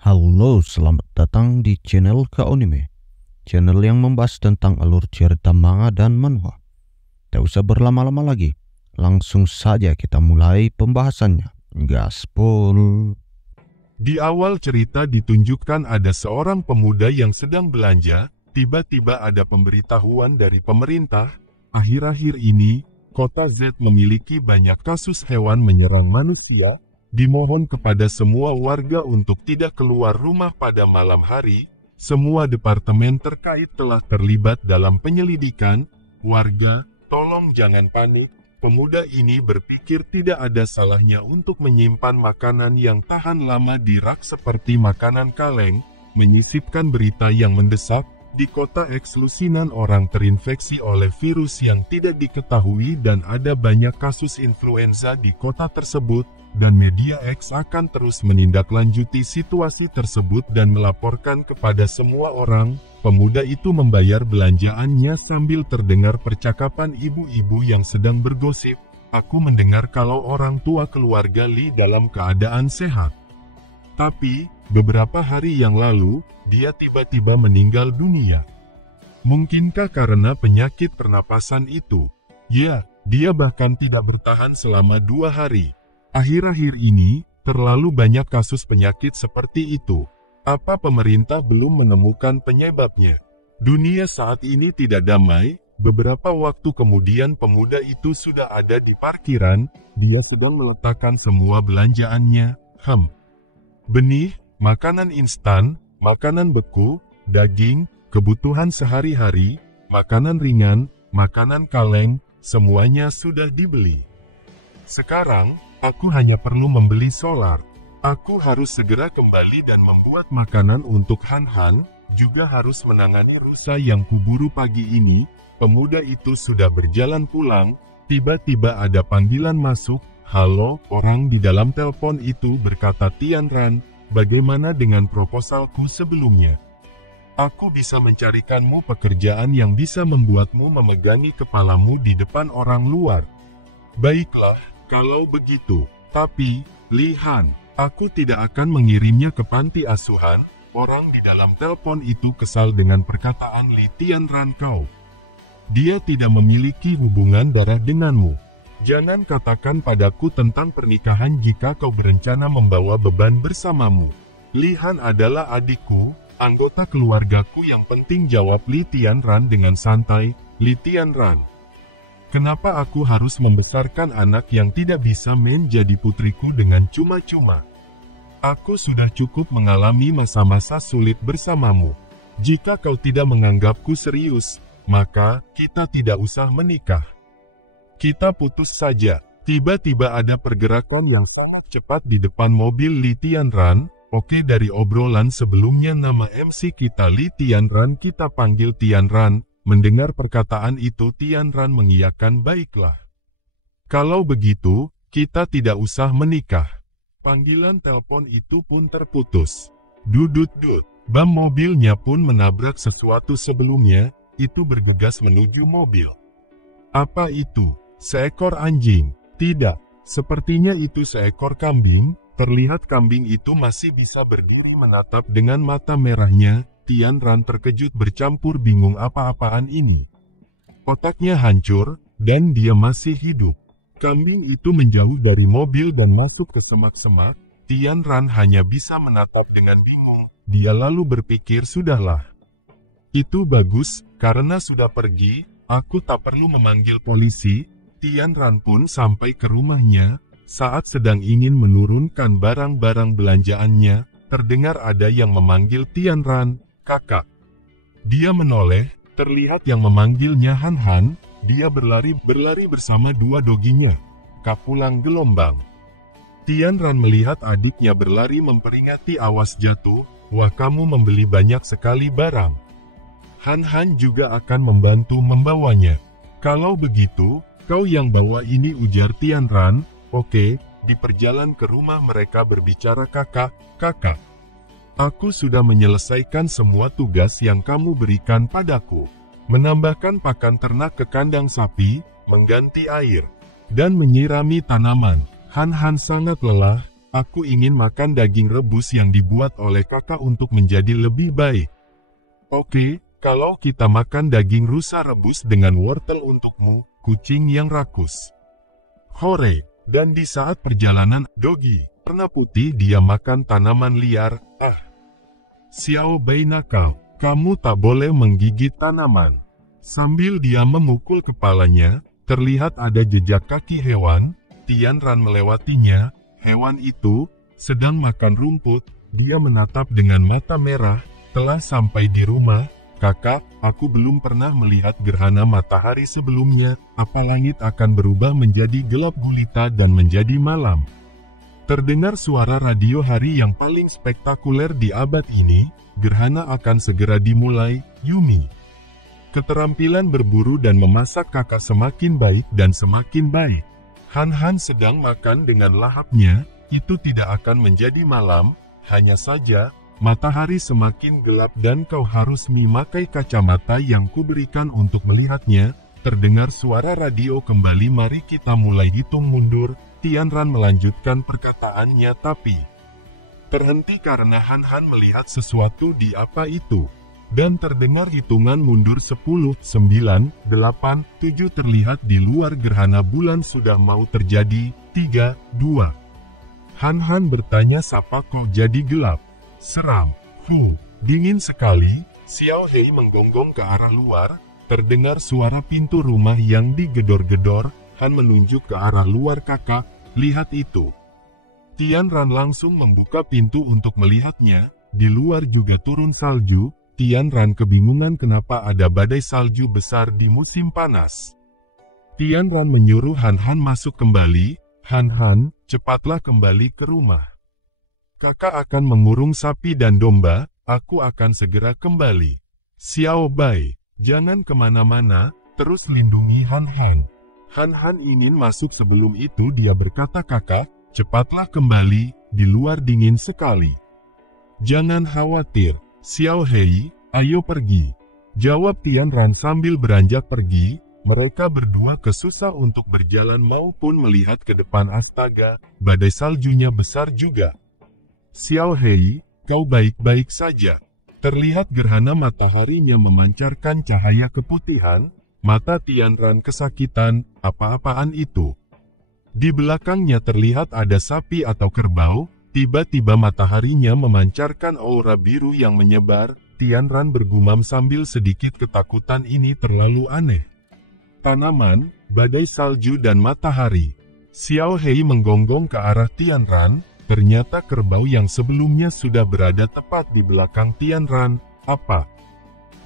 Halo, selamat datang di channel Kaonime, channel yang membahas tentang alur cerita manga dan manhwa. Tak usah berlama-lama lagi, langsung saja kita mulai pembahasannya. Gaspol. Di awal cerita ditunjukkan ada seorang pemuda yang sedang belanja, tiba-tiba ada pemberitahuan dari pemerintah, akhir-akhir ini, kota Z memiliki banyak kasus hewan menyerang manusia, dimohon kepada semua warga untuk tidak keluar rumah pada malam hari, semua departemen terkait telah terlibat dalam penyelidikan, warga, tolong jangan panik. Pemuda ini berpikir tidak ada salahnya untuk menyimpan makanan yang tahan lama di rak seperti makanan kaleng, menyisipkan berita yang mendesak, di kota X lusinan orang terinfeksi oleh virus yang tidak diketahui dan ada banyak kasus influenza di kota tersebut, dan media X akan terus menindaklanjuti situasi tersebut dan melaporkan kepada semua orang. Pemuda itu membayar belanjaannya sambil terdengar percakapan ibu-ibu yang sedang bergosip. Aku mendengar kalau orang tua keluarga Lee dalam keadaan sehat. Tapi, beberapa hari yang lalu, dia tiba-tiba meninggal dunia. Mungkinkah karena penyakit pernapasan itu? Ya, dia bahkan tidak bertahan selama 2 hari. Akhir-akhir ini, terlalu banyak kasus penyakit seperti itu. Apa pemerintah belum menemukan penyebabnya? Dunia saat ini tidak damai. Beberapa waktu kemudian pemuda itu sudah ada di parkiran, dia sedang meletakkan semua belanjaannya. Benih, makanan instan, makanan beku, daging, kebutuhan sehari-hari, makanan ringan, makanan kaleng, semuanya sudah dibeli. Sekarang, aku hanya perlu membeli solar. Aku harus segera kembali dan membuat makanan untuk Han, juga harus menangani rusa yang kuburu pagi ini. Pemuda itu sudah berjalan pulang, tiba-tiba ada panggilan masuk. Halo, orang di dalam telepon itu berkata, Tianran, bagaimana dengan proposalku sebelumnya? Aku bisa mencarikanmu pekerjaan yang bisa membuatmu memegangi kepalamu di depan orang luar. Baiklah, kalau begitu, tapi, Li Han, aku tidak akan mengirimnya ke panti asuhan. Orang di dalam telepon itu kesal dengan perkataan Li Tianran kau. Dia tidak memiliki hubungan darah denganmu. Jangan katakan padaku tentang pernikahan jika kau berencana membawa beban bersamamu. Li Han adalah adikku, anggota keluargaku yang penting, jawab Li Tianran dengan santai. Li Tianran, kenapa aku harus membesarkan anak yang tidak bisa menjadi putriku dengan cuma-cuma? Aku sudah cukup mengalami masa-masa sulit bersamamu. Jika kau tidak menganggapku serius, maka kita tidak usah menikah. Kita putus saja. Tiba-tiba ada pergerakan yang sangat cepat di depan mobil Li Tianran. Oke, dari obrolan sebelumnya nama MC kita Li Tianran, kita panggil Tianran. Mendengar perkataan itu Tianran mengiyakan, baiklah. Kalau begitu, kita tidak usah menikah. Panggilan telepon itu pun terputus. Dudut-dut, bam mobilnya pun menabrak sesuatu sebelumnya, itu bergegas menuju mobil. Apa itu? Seekor anjing? Tidak, sepertinya itu seekor kambing. Terlihat kambing itu masih bisa berdiri menatap dengan mata merahnya. Tianran terkejut bercampur bingung, apa-apaan ini? Otaknya hancur, dan dia masih hidup. Kambing itu menjauh dari mobil dan masuk ke semak-semak. Tianran hanya bisa menatap dengan bingung. Dia lalu berpikir, sudahlah. Itu bagus, karena sudah pergi, aku tak perlu memanggil polisi. Tianran pun sampai ke rumahnya. Saat sedang ingin menurunkan barang-barang belanjaannya, terdengar ada yang memanggil Tianran, kakak. Dia menoleh, terlihat yang memanggilnya Han. Dia berlari bersama 2 doginya. Kapulang gelombang. Tianran melihat adiknya berlari memperingati, awas jatuh. Wah, kamu membeli banyak sekali barang. Han juga akan membantu membawanya. Kalau begitu, kau yang bawa ini, ujar Tianran. Oke, di perjalanan ke rumah mereka berbicara, kakak. Aku sudah menyelesaikan semua tugas yang kamu berikan padaku. Menambahkan pakan ternak ke kandang sapi, mengganti air, dan menyirami tanaman. Han sangat lelah, Aku ingin makan daging rebus yang dibuat oleh kakak untuk menjadi lebih baik. Oke, kalau kita makan daging rusa rebus dengan wortel untukmu, kucing yang rakus. Hore, dan di saat perjalanan, Dogi, warna putih dia makan tanaman liar, Xiao Bai nakal, kamu tak boleh menggigit tanaman. Sambil dia memukul kepalanya, terlihat ada jejak kaki hewan, Tianran melewatinya, hewan itu sedang makan rumput, dia menatap dengan mata merah, telah sampai di rumah, kakak, aku belum pernah melihat gerhana matahari sebelumnya, apa langit akan berubah menjadi gelap gulita dan menjadi malam. Terdengar suara radio hari yang paling spektakuler di abad ini, gerhana akan segera dimulai, Yumi. Keterampilan berburu dan memasak kakak semakin baik dan semakin baik. Han sedang makan dengan lahapnya, itu tidak akan menjadi malam, hanya saja, matahari semakin gelap dan kau harus memakai kacamata yang kuberikan untuk melihatnya. Terdengar suara radio kembali, mari kita mulai hitung mundur. Tianran melanjutkan perkataannya tapi terhenti karena Han melihat sesuatu di apa itu. Dan terdengar hitungan mundur 10, 9, 8, 7 terlihat di luar gerhana bulan sudah mau terjadi, 3, 2. Han bertanya, siapa kok jadi gelap? Seram, dingin sekali. Xiao Hei menggonggong ke arah luar, terdengar suara pintu rumah yang digedor-gedor. Han menunjuk ke arah luar, kakak, lihat itu. Tianran langsung membuka pintu untuk melihatnya, di luar juga turun salju. Tianran kebingungan kenapa ada badai salju besar di musim panas. Tianran menyuruh Han masuk kembali, Han, cepatlah kembali ke rumah. Kakak akan mengurung sapi dan domba, aku akan segera kembali. Xiao Bai, jangan kemana-mana, terus lindungi Han. Han ingin masuk sebelum itu dia berkata, kakak, cepatlah kembali, di luar dingin sekali. Jangan khawatir. Xiao Hei, ayo pergi. Jawab Tianran sambil beranjak pergi. Mereka berdua kesusah untuk berjalan maupun melihat ke depan. Astaga, badai saljunya besar juga. Xiao Hei, kau baik-baik saja. Terlihat gerhana mataharinya memancarkan cahaya keputihan. Mata Tianran kesakitan, apa-apaan itu? Di belakangnya terlihat ada sapi atau kerbau. Tiba-tiba mataharinya memancarkan aura biru yang menyebar. Tianran bergumam sambil sedikit ketakutan, ini terlalu aneh. Tanaman, badai salju dan matahari. Xiao Hei menggonggong ke arah Tianran. Ternyata kerbau yang sebelumnya sudah berada tepat di belakang Tianran. Apa?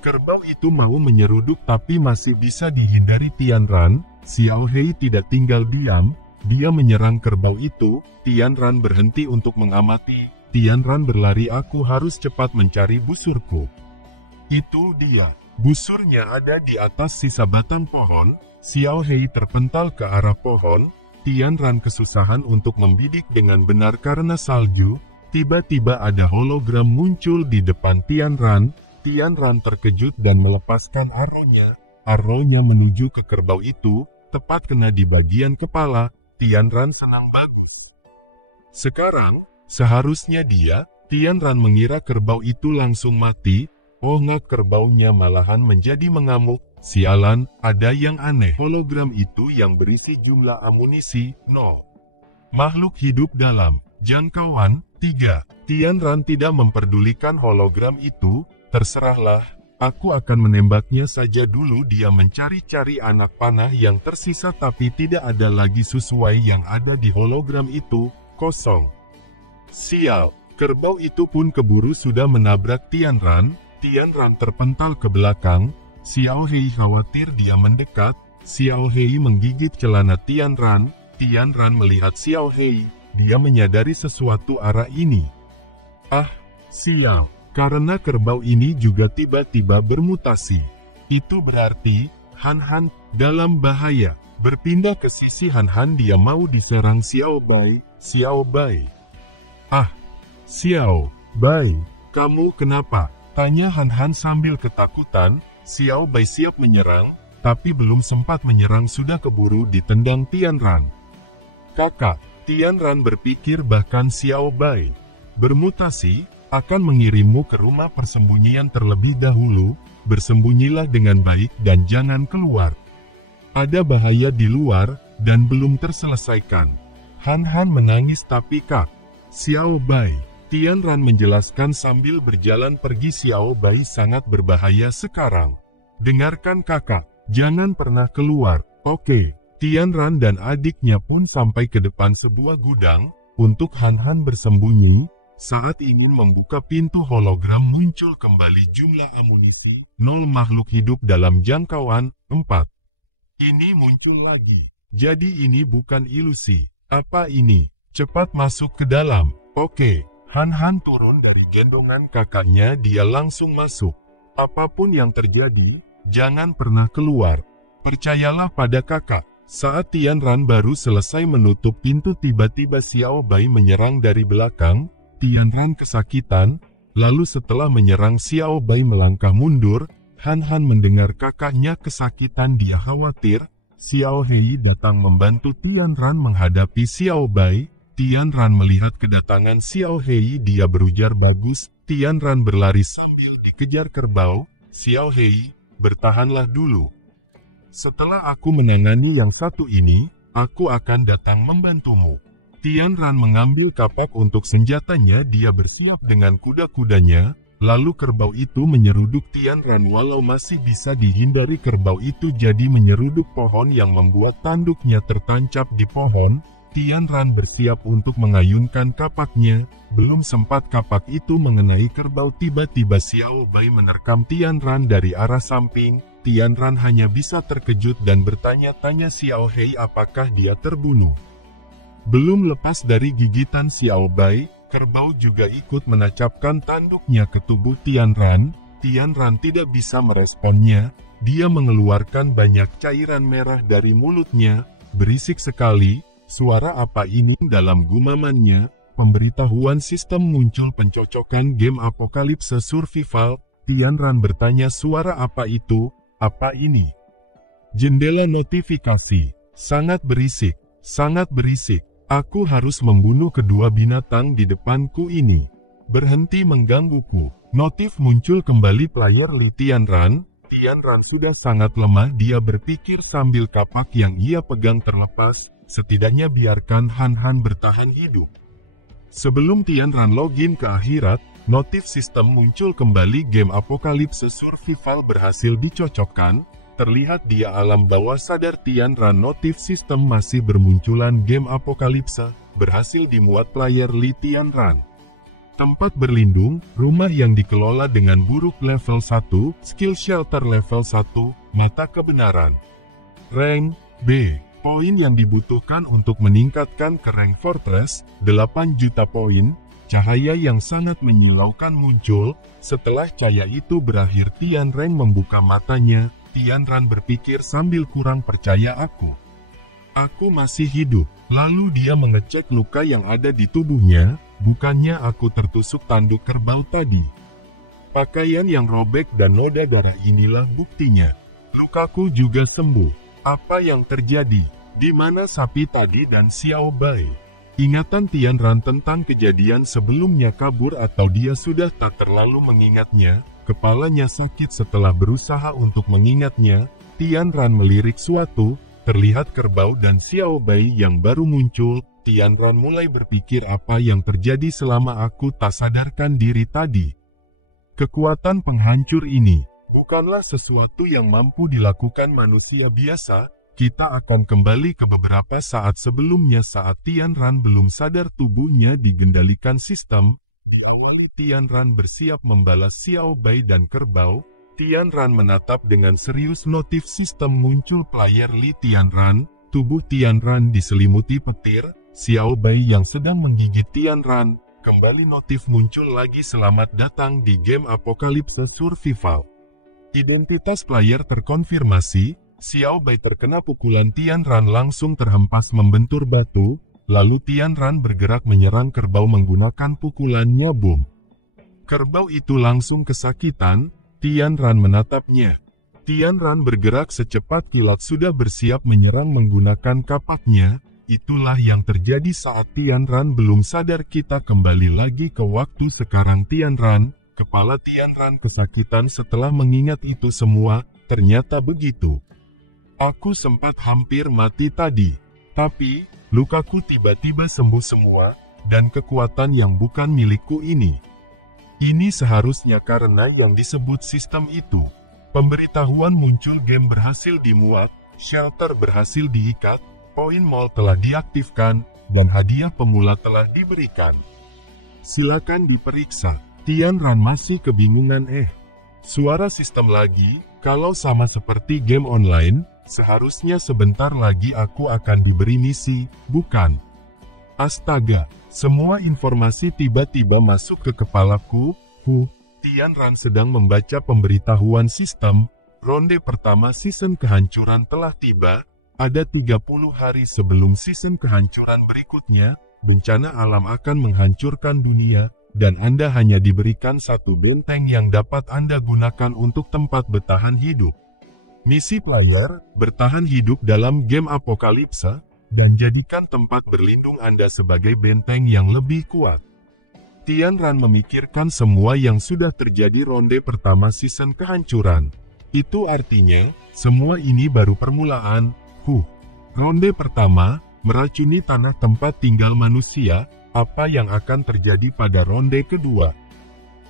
Kerbau itu mau menyeruduk tapi masih bisa dihindari Tianran. Xiao Hei tidak tinggal diam. Dia menyerang kerbau itu. Tianran berhenti untuk mengamati. Tianran berlari, aku harus cepat mencari busurku. Itu dia. Busurnya ada di atas sisa batang pohon. Xiao Hei terpental ke arah pohon. Tianran kesusahan untuk membidik dengan benar karena salju. Tiba-tiba ada hologram muncul di depan Tianran. Tianran terkejut dan melepaskan arrow-nya. Arrow-nya menuju ke kerbau itu, tepat kena di bagian kepala. Tianran senang bagus. Sekarang, seharusnya Tianran mengira kerbau itu langsung mati. Oh ngak, kerbaunya malahan menjadi mengamuk. Sialan, ada yang aneh. Hologram itu yang berisi jumlah amunisi, 0. Makhluk hidup dalam jangkauan, 3. Tianran tidak memperdulikan hologram itu. Terserahlah, aku akan menembaknya saja dulu. Dia mencari-cari anak panah yang tersisa tapi tidak ada lagi sesuai yang ada di hologram itu, kosong. Sial, kerbau itu pun keburu sudah menabrak Tianran. Tianran terpental ke belakang. Xiao Hei khawatir dia mendekat. Xiao Hei menggigit celana Tianran. Tianran melihat Xiao Hei. Dia menyadari sesuatu arah ini. Sial. Karena kerbau ini juga tiba-tiba bermutasi. Itu berarti, Han dalam bahaya. Berpindah ke sisi Han, dia mau diserang Xiao Bai. Xiao Bai. Xiao Bai, kamu kenapa? Tanya Han sambil ketakutan. Xiao Bai siap menyerang, tapi belum sempat menyerang sudah keburu ditendang Tianran. Kakak, Tian Ran berpikir bahkan Xiao Bai bermutasi akan mengirimmu ke rumah persembunyian terlebih dahulu. Bersembunyilah dengan baik dan jangan keluar. Ada bahaya di luar dan belum terselesaikan. Han Han menangis tapi Kak Xiao Bai. Tian Ran menjelaskan sambil berjalan pergi. Xiao Bai sangat berbahaya sekarang. Dengarkan kakak, jangan pernah keluar, oke? Tian Ran dan adiknya pun sampai ke depan sebuah gudang untuk Han Han bersembunyi. Saat ingin membuka pintu hologram muncul kembali jumlah amunisi, 0 makhluk hidup dalam jangkauan, 4. Ini muncul lagi. Jadi ini bukan ilusi. Apa ini? Cepat masuk ke dalam. Oke. Han Han turun dari gendongan kakaknya, dia langsung masuk. Apapun yang terjadi, jangan pernah keluar. Percayalah pada kakak. Saat Tian Ran baru selesai menutup pintu, tiba-tiba Xiao Bai menyerang dari belakang. Tian Ran kesakitan, lalu setelah menyerang Xiao Bai melangkah mundur. Han Han mendengar kakaknya kesakitan, dia khawatir. Xiao Hei datang membantu Tian Ran menghadapi Xiao Bai. Tian Ran melihat kedatangan Xiao Hei, dia berujar bagus. Tian Ran berlari sambil dikejar kerbau. Xiao Hei, bertahanlah dulu. Setelah aku menangani yang satu ini, aku akan datang membantumu. Tian Ran mengambil kapak untuk senjatanya, dia bersiap dengan kuda-kudanya, lalu kerbau itu menyeruduk Tian Ran. Walau masih bisa dihindari, kerbau itu jadi menyeruduk pohon yang membuat tanduknya tertancap di pohon. Tian Ran bersiap untuk mengayunkan kapaknya, belum sempat kapak itu mengenai kerbau, tiba-tiba Xiao Bai menerkam Tian Ran dari arah samping. Tian Ran hanya bisa terkejut dan bertanya-tanya Xiao Hei apakah dia terbunuh. Belum lepas dari gigitan Xiao Bai, kerbau juga ikut menancapkan tanduknya ke tubuh Tian Ran. Tian Ran tidak bisa meresponnya, dia mengeluarkan banyak cairan merah dari mulutnya, berisik sekali. Suara apa ini? Dalam gumamannya, pemberitahuan sistem muncul pencocokan game apokalipse survival. Tian Ran bertanya, suara apa itu? Apa ini? Jendela notifikasi. Sangat berisik, sangat berisik. Aku harus membunuh kedua binatang di depanku ini. Berhenti menggangguku. Notif muncul kembali, player Li Tian Ran. Tian Ran sudah sangat lemah, dia berpikir sambil kapak yang ia pegang terlepas. Setidaknya biarkan Han Han bertahan hidup. Sebelum Tian Ran login ke akhirat, notif sistem muncul kembali, game apokalipse survival berhasil dicocokkan. Terlihat di alam bawah sadar Tian Ran notif sistem masih bermunculan, game apokalipse berhasil dimuat player Li Tian Ran. Tempat berlindung, rumah yang dikelola dengan buruk level 1, skill shelter level 1, mata kebenaran. Rank B. Poin yang dibutuhkan untuk meningkatkan ke rank fortress, 8 juta poin. Cahaya yang sangat menyilaukan muncul. Setelah cahaya itu berakhir, Tian Ran membuka matanya. Tian Ran berpikir sambil kurang percaya, aku masih hidup. Lalu dia mengecek luka yang ada di tubuhnya. Bukannya aku tertusuk tanduk kerbau tadi. Pakaian yang robek dan noda darah inilah buktinya. Lukaku juga sembuh. Apa yang terjadi? Di mana sapi tadi dan Xiao Bai? Ingatan Tian Ran tentang kejadian sebelumnya kabur atau dia sudah tak terlalu mengingatnya. Kepalanya sakit setelah berusaha untuk mengingatnya. Tian Ran melirik suatu, terlihat kerbau dan Xiao Bai yang baru muncul. Tian Ran mulai berpikir, apa yang terjadi selama aku tak sadarkan diri tadi. Kekuatan penghancur ini bukanlah sesuatu yang mampu dilakukan manusia biasa. Kita akan kembali ke beberapa saat sebelumnya saat Tian Ran belum sadar tubuhnya digendalikan sistem. Diawali Tian Ran bersiap membalas Xiao Bai dan kerbau. Tian Ran menatap dengan serius, notif sistem muncul player Li Tian Ran. Tubuh Tian Ran diselimuti petir. Xiao Bai yang sedang menggigit Tian Ran. Kembali notif muncul lagi, selamat datang di game apokalipse survival. Identitas player terkonfirmasi. Xiao Bai terkena pukulan Tian Ran langsung terhempas membentur batu. Lalu Tian Ran bergerak menyerang kerbau menggunakan pukulannya bom. Kerbau itu langsung kesakitan. Tian Ran menatapnya. Tian Ran bergerak secepat kilat sudah bersiap menyerang menggunakan kapaknya. itulah yang terjadi saat Tian Ran belum sadar. Kita kembali lagi ke waktu sekarang. Tian Ran, kepala Tian Ran kesakitan setelah mengingat itu semua. Ternyata begitu. Aku sempat hampir mati tadi. Tapi, lukaku tiba-tiba sembuh semua, dan kekuatan yang bukan milikku ini. Ini seharusnya karena yang disebut sistem itu. Pemberitahuan muncul, game berhasil dimuat, shelter berhasil diikat, poin mall telah diaktifkan, dan hadiah pemula telah diberikan. Silakan diperiksa. Tian Ran masih kebingungan. Suara sistem lagi, kalau sama seperti game online, seharusnya sebentar lagi aku akan diberi misi, bukan? Astaga, semua informasi tiba-tiba masuk ke kepalaku. Tian Ran sedang membaca pemberitahuan sistem. Ronde pertama season kehancuran telah tiba. Ada 30 hari sebelum season kehancuran berikutnya, bencana alam akan menghancurkan dunia, dan Anda hanya diberikan satu benteng yang dapat Anda gunakan untuk tempat bertahan hidup. Misi player, bertahan hidup dalam game apokalipsa, dan jadikan tempat berlindung Anda sebagai benteng yang lebih kuat. Tian Ran memikirkan semua yang sudah terjadi ronde pertama season kehancuran. Itu artinya, semua ini baru permulaan. Ronde pertama, meracuni tanah tempat tinggal manusia. Apa yang akan terjadi pada ronde kedua?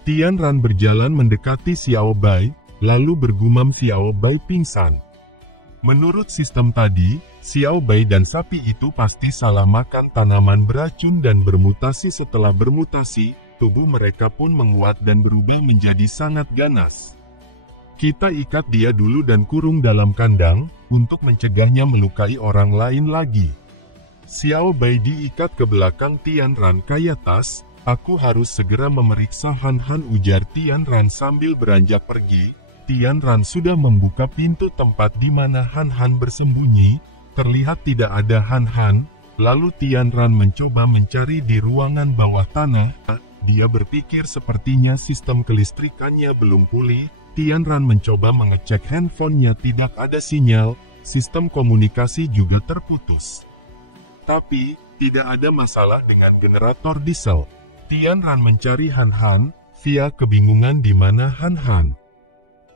Tian Ran berjalan mendekati Xiao Bai, lalu bergumam, Xiao Bai pingsan. Menurut sistem tadi, Xiao Bai dan sapi itu pasti salah makan tanaman beracun dan bermutasi. Setelah bermutasi, tubuh mereka pun menguat dan berubah menjadi sangat ganas. Kita ikat dia dulu dan kurung dalam kandang, untuk mencegahnya melukai orang lain lagi. Xiao Bai diikat ke belakang Tian Ran kayak tas. Aku harus segera memeriksa Han Han, ujar Tian Ran sambil beranjak pergi. Tian Ran sudah membuka pintu tempat di mana Han Han bersembunyi. Terlihat tidak ada Han Han. Lalu Tian Ran mencoba mencari di ruangan bawah tanah. Dia berpikir sepertinya sistem kelistrikannya belum pulih. Tian Ran mencoba mengecek handphonenya, tidak ada sinyal. Sistem komunikasi juga terputus. Tapi, tidak ada masalah dengan generator diesel. Tian Ran mencari Han Han, via kebingungan di mana Han Han.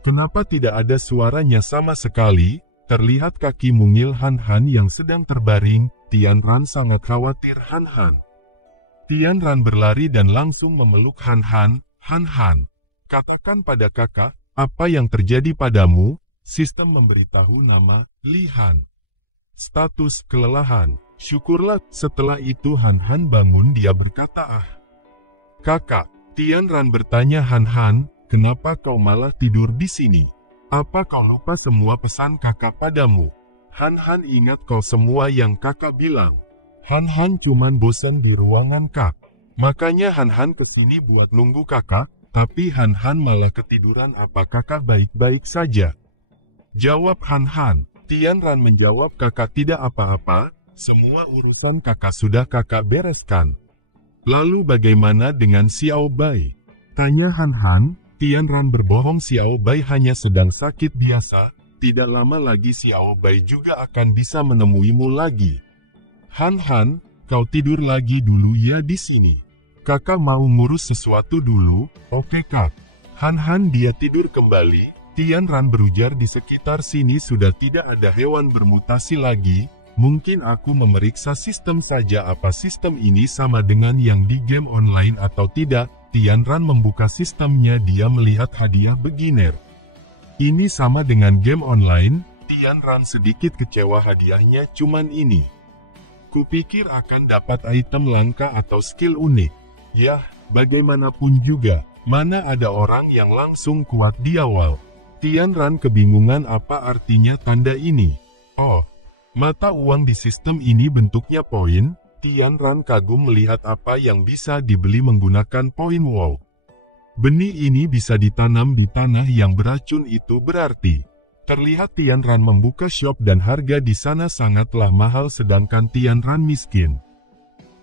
Kenapa tidak ada suaranya sama sekali? Terlihat kaki mungil Han Han yang sedang terbaring. Tian Ran sangat khawatir Han Han. Tian Ran berlari dan langsung memeluk Han Han. Han Han, katakan pada kakak, apa yang terjadi padamu? Sistem memberitahu nama, Li Han. Status kelelahan. Syukurlah. Setelah itu Han Han bangun. Dia berkata, kakak. Tian Ran bertanya Han Han, kenapa kau malah tidur di sini? Apa kau lupa semua pesan kakak padamu? Han Han ingat kau semua yang kakak bilang. Han Han cuman bosan di ruangan kak. Makanya Han Han kesini buat nunggu kakak, tapi Han Han malah ketiduran. Apa kakak baik-baik saja? Jawab Han Han. Tian Ran menjawab, kakak tidak apa-apa, semua urusan kakak sudah kakak bereskan. Lalu bagaimana dengan Xiao Bai? Tanya Han Han. Tian Ran berbohong, Xiao Bai hanya sedang sakit biasa, tidak lama lagi Xiao Bai juga akan bisa menemuimu lagi. Han Han, kau tidur lagi dulu ya di sini. Kakak mau ngurus sesuatu dulu, oke kak? Han Han dia tidur kembali. Tian Ran berujar, di sekitar sini sudah tidak ada hewan bermutasi lagi, mungkin aku memeriksa sistem saja apa sistem ini sama dengan yang di game online atau tidak. Tian Ran membuka sistemnya, dia melihat hadiah beginner. Ini sama dengan game online. Tian Ran sedikit kecewa, hadiahnya cuman ini. Kupikir akan dapat item langka atau skill unik. Yah, bagaimanapun juga, mana ada orang yang langsung kuat di awal. Tian Ran kebingungan apa artinya tanda ini. Oh, mata uang di sistem ini bentuknya poin. Tian Ran kagum melihat apa yang bisa dibeli menggunakan poin. Wow. Benih ini bisa ditanam di tanah yang beracun, itu berarti. Terlihat Tian Ran membuka shop dan harga di sana sangatlah mahal sedangkan Tian Ran miskin.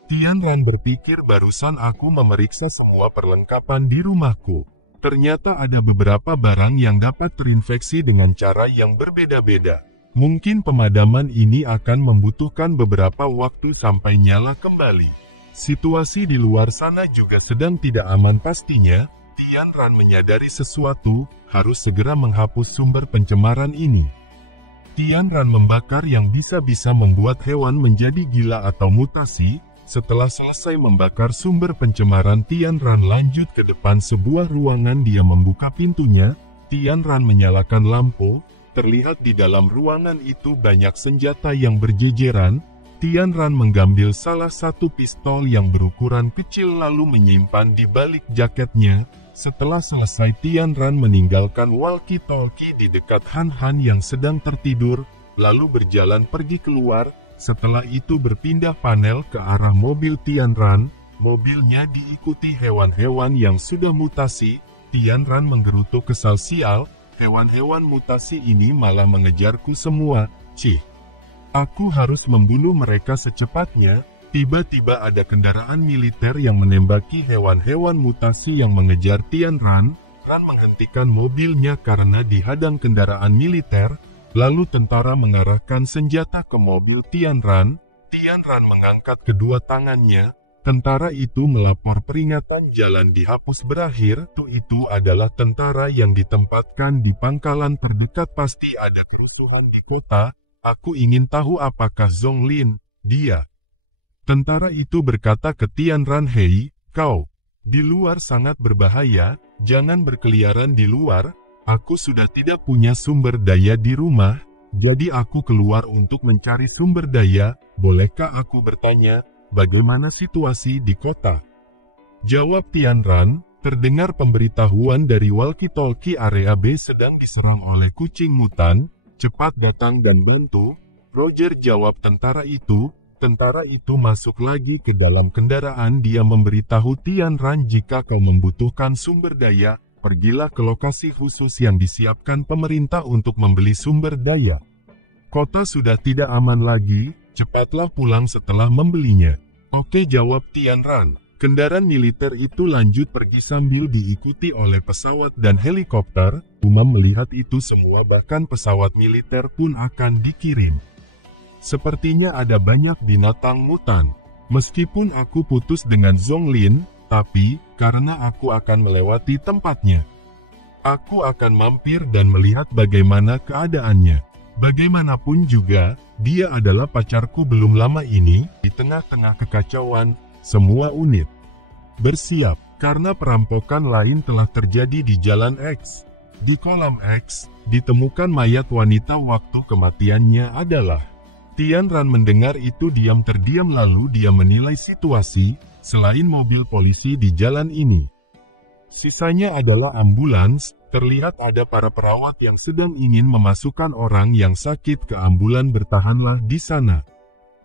Tian Ran berpikir, barusan aku memeriksa semua perlengkapan di rumahku. Ternyata ada beberapa barang yang dapat terinfeksi dengan cara yang berbeda-beda. Mungkin pemadaman ini akan membutuhkan beberapa waktu sampai nyala kembali. Situasi di luar sana juga sedang tidak aman pastinya. Tian Ran menyadari sesuatu, harus segera menghapus sumber pencemaran ini. Tian Ran membakar yang bisa-bisa membuat hewan menjadi gila atau mutasi. Setelah selesai membakar sumber pencemaran, Tian Ran lanjut ke depan sebuah ruangan. Dia membuka pintunya. Tian Ran menyalakan lampu. Terlihat di dalam ruangan itu banyak senjata yang berjejeran. Tian Ran mengambil salah satu pistol yang berukuran kecil lalu menyimpan di balik jaketnya. Setelah selesai, Tian Ran meninggalkan walkie-talkie di dekat Han Han yang sedang tertidur, lalu berjalan pergi keluar. Setelah itu berpindah panel ke arah mobil Tian Ran. Mobilnya diikuti hewan-hewan yang sudah mutasi. Tian Ran menggerutu kesal, sial. Hewan-hewan mutasi ini malah mengejarku semua. Cih, aku harus membunuh mereka secepatnya. Tiba-tiba ada kendaraan militer yang menembaki hewan-hewan mutasi yang mengejar Tian Ran. Ran menghentikan mobilnya karena dihadang kendaraan militer. Lalu tentara mengarahkan senjata ke mobil Tian Ran. Tian Ran mengangkat kedua tangannya. Tentara itu melapor peringatan jalan dihapus berakhir. Itu adalah tentara yang ditempatkan di pangkalan terdekat. Pasti ada kerusuhan di kota. Aku ingin tahu apakah Zhong Lin, dia. Tentara itu berkata ke Tian Ran, hei, kau, di luar sangat berbahaya, jangan berkeliaran di luar. Aku sudah tidak punya sumber daya di rumah, jadi aku keluar untuk mencari sumber daya. Bolehkah aku bertanya? Bagaimana situasi di kota? Jawab Tian Ran, terdengar pemberitahuan dari walkie-talkie, area B sedang diserang oleh kucing mutan, cepat datang dan bantu. Roger, jawab tentara itu. Tentara itu masuk lagi ke dalam kendaraan. Dia memberitahu Tian Ran, jika kau membutuhkan sumber daya, pergilah ke lokasi khusus yang disiapkan pemerintah untuk membeli sumber daya. Kota sudah tidak aman lagi, cepatlah pulang setelah membelinya. Oke, jawab Tian Ran. Kendaraan militer itu lanjut pergi sambil diikuti oleh pesawat dan helikopter. Umam melihat itu semua, bahkan pesawat militer pun akan dikirim. Sepertinya ada banyak binatang mutan. Meskipun aku putus dengan Zhong Lin, tapi karena aku akan melewati tempatnya, aku akan mampir dan melihat bagaimana keadaannya. Bagaimanapun juga, dia adalah pacarku. Belum lama ini, di tengah-tengah kekacauan, semua unit bersiap, karena perampokan lain telah terjadi di Jalan X. Di kolam X, ditemukan mayat wanita. Waktu kematiannya adalah... Tian Ran mendengar itu diam terdiam, lalu dia menilai situasi. Selain mobil polisi di jalan ini, sisanya adalah ambulans. Terlihat ada para perawat yang sedang ingin memasukkan orang yang sakit ke ambulan. Bertahanlah di sana.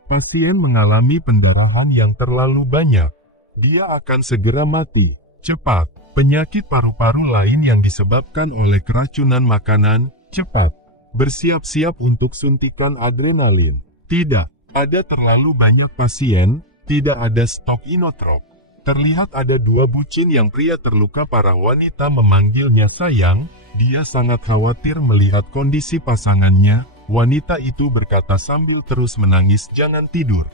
Pasien mengalami pendarahan yang terlalu banyak. Dia akan segera mati. Cepat. Penyakit paru-paru lain yang disebabkan oleh keracunan makanan. Cepat. Bersiap-siap untuk suntikan adrenalin. Tidak. Ada terlalu banyak pasien. Tidak ada stok inotrop. Terlihat ada dua bucin yang pria terluka. Para wanita memanggilnya sayang. Dia sangat khawatir melihat kondisi pasangannya. Wanita itu berkata sambil terus menangis, jangan tidur.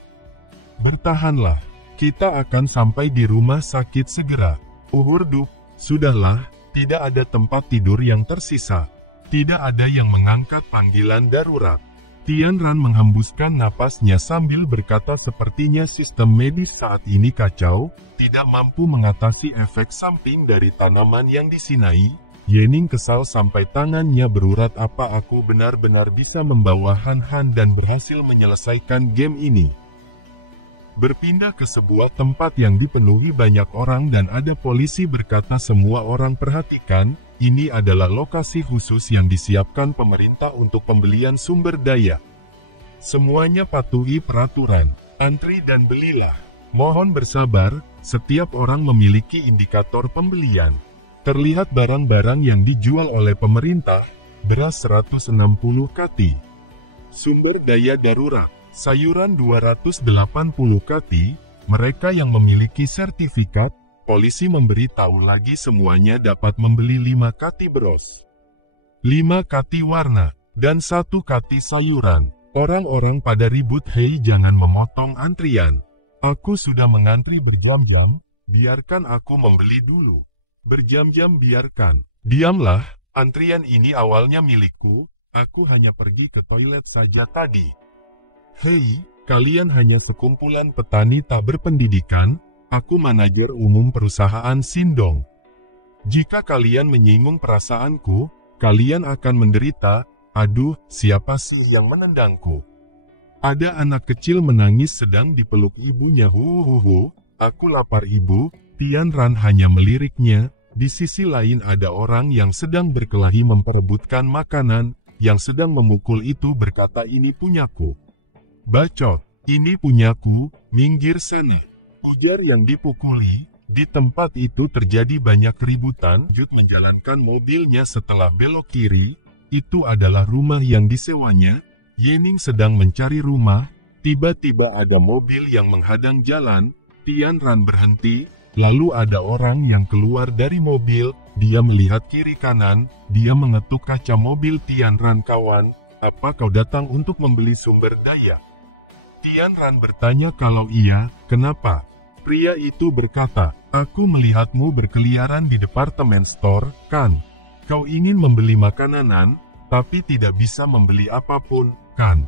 Bertahanlah. Kita akan sampai di rumah sakit segera. Uhurdup, sudahlah, tidak ada tempat tidur yang tersisa. Tidak ada yang mengangkat panggilan darurat. Tian Ran menghembuskan napasnya sambil berkata, sepertinya sistem medis saat ini kacau, tidak mampu mengatasi efek samping dari tanaman yang disinai. Yening kesal sampai tangannya berurat. Apa aku benar-benar bisa membawa Han Han dan berhasil menyelesaikan game ini? Berpindah ke sebuah tempat yang dipenuhi banyak orang dan ada polisi, berkata semua orang perhatikan. Ini adalah lokasi khusus yang disiapkan pemerintah untuk pembelian sumber daya. Semuanya patuhi peraturan. Antri dan belilah. Mohon bersabar, setiap orang memiliki indikator pembelian. Terlihat barang-barang yang dijual oleh pemerintah. Beras 160 kati. Sumber daya darurat. Sayuran 280 kati. Mereka yang memiliki sertifikat, polisi memberitahu lagi semuanya dapat membeli 5 kati beras, 5 kati warna, dan 1 kati sayuran. Orang-orang pada ribut, "Hei, jangan memotong antrian. Aku sudah mengantri berjam-jam, biarkan aku membeli dulu." "Berjam-jam biarkan. Diamlah, antrian ini awalnya milikku, aku hanya pergi ke toilet saja tadi." "Hei, kalian hanya sekumpulan petani tak berpendidikan, aku manajer umum perusahaan Sindong. Jika kalian menyinggung perasaanku, kalian akan menderita." "Aduh, siapa sih yang menendangku?" Ada anak kecil menangis sedang dipeluk ibunya. "Huhuhu, aku lapar ibu." Tian Ran hanya meliriknya. Di sisi lain ada orang yang sedang berkelahi memperebutkan makanan, yang sedang memukul itu berkata, "Ini punyaku." "Bacot, ini punyaku, minggir sini," ujar yang dipukuli. Di tempat itu terjadi banyak keributan. Jut menjalankan mobilnya setelah belok kiri. Itu adalah rumah yang disewanya. Yening sedang mencari rumah. Tiba-tiba ada mobil yang menghadang jalan. Tian Ran berhenti. Lalu ada orang yang keluar dari mobil. Dia melihat kiri kanan. Dia mengetuk kaca mobil Tian Ran. "Kawan, apa kau datang untuk membeli sumber daya?" Tian Ran bertanya. "Kalau iya, kenapa?" Pria itu berkata, "Aku melihatmu berkeliaran di departemen store, kan? Kau ingin membeli makanan, tapi tidak bisa membeli apapun, kan?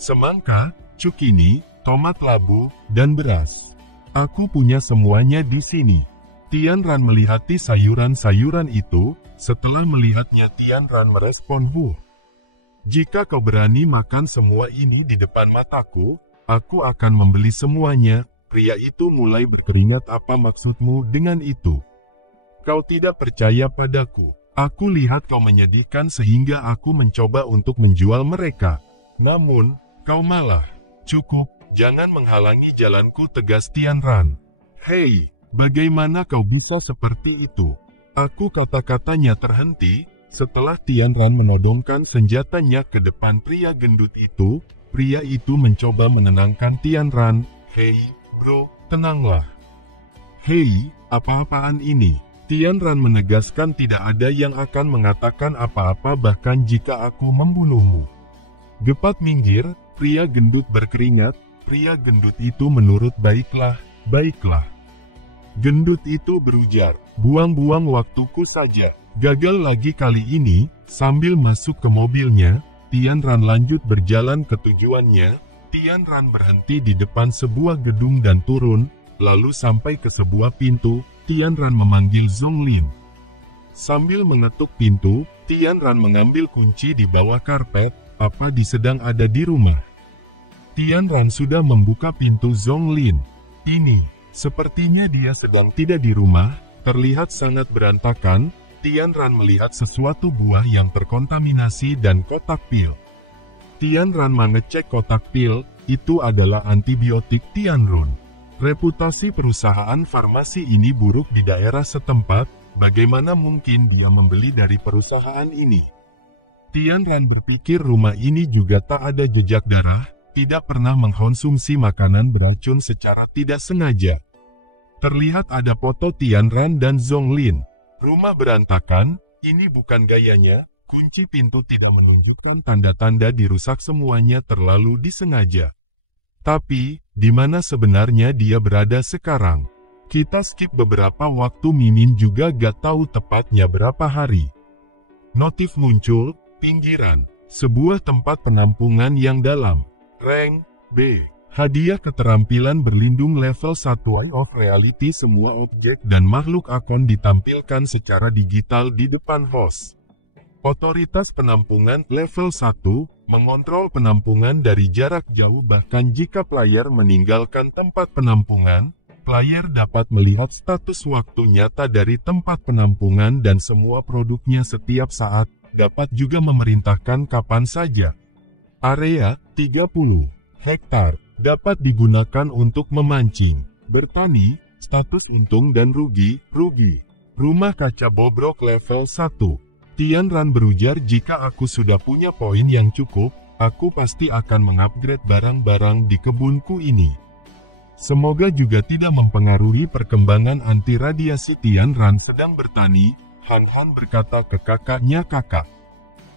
Semangka, cukini, tomat labu, dan beras. Aku punya semuanya di sini." Tian Ran melihati sayuran-sayuran itu. Setelah melihatnya, Tian Ran merespon, "Jika kau berani makan semua ini di depan mataku, aku akan membeli semuanya." Pria itu mulai berkeringat. "Apa maksudmu dengan itu? Kau tidak percaya padaku? Aku lihat kau menyedihkan sehingga aku mencoba untuk menjual mereka. Namun, kau malah..." "Cukup, jangan menghalangi jalanku," tegas Tian Ran. "Hei, bagaimana kau bisa seperti itu?" "Aku," kata-katanya terhenti, setelah Tian Ran menodongkan senjatanya ke depan pria gendut itu. Pria itu mencoba menenangkan Tian Ran. "Hei, bro, tenanglah." "Hei, apa-apaan ini?" Tian Ran menegaskan, "Tidak ada yang akan mengatakan apa-apa bahkan jika aku membunuhmu." "Gepat minggir," pria gendut berkeringat. Pria gendut itu menurut. "Baiklah, baiklah." Gendut itu berujar, "Buang-buang waktuku saja." Gagal lagi kali ini. Sambil masuk ke mobilnya, Tian Ran lanjut berjalan ke tujuannya. Tian Ran berhenti di depan sebuah gedung dan turun, lalu sampai ke sebuah pintu. Tian Ran memanggil Zhong Lin. Sambil mengetuk pintu, Tian Ran mengambil kunci di bawah karpet. "Apa dia sedang ada di rumah?" Tian Ran sudah membuka pintu Zhong Lin. "Ini, sepertinya dia sedang tidak di rumah, terlihat sangat berantakan." Tian Ran melihat sesuatu buah yang terkontaminasi dan kotak pil. Tian Ran mengecek kotak pil. Itu adalah antibiotik Tianrun. Reputasi perusahaan farmasi ini buruk di daerah setempat. Bagaimana mungkin dia membeli dari perusahaan ini? Tian Ran berpikir rumah ini juga tak ada jejak darah, tidak pernah mengkonsumsi makanan beracun secara tidak sengaja. Terlihat ada foto Tian Ran dan Zhong Lin. Rumah berantakan, ini bukan gayanya. Kunci pintu tidak menunjukkan tanda-tanda dirusak, semuanya terlalu disengaja. Tapi, di mana sebenarnya dia berada sekarang? Kita skip beberapa waktu. Mimin juga gak tahu tepatnya berapa hari. Notif muncul, pinggiran. Sebuah tempat penampungan yang dalam. Rank B. Hadiah keterampilan berlindung level 1 Eye of Reality. Semua objek dan makhluk akon ditampilkan secara digital di depan host. Otoritas penampungan level 1. Mengontrol penampungan dari jarak jauh. Bahkan jika player meninggalkan tempat penampungan, player dapat melihat status waktu nyata dari tempat penampungan dan semua produknya setiap saat. Dapat juga memerintahkan kapan saja. Area 30 hektar. Dapat digunakan untuk memancing, bertani, status untung dan rugi. Rumah kaca bobrok level 1. Tian Ran berujar, "Jika aku sudah punya poin yang cukup, aku pasti akan mengupgrade barang-barang di kebunku ini." Semoga juga tidak mempengaruhi perkembangan anti radiasi. Tian Ran sedang bertani, Han Han berkata ke kakaknya. "Kakak,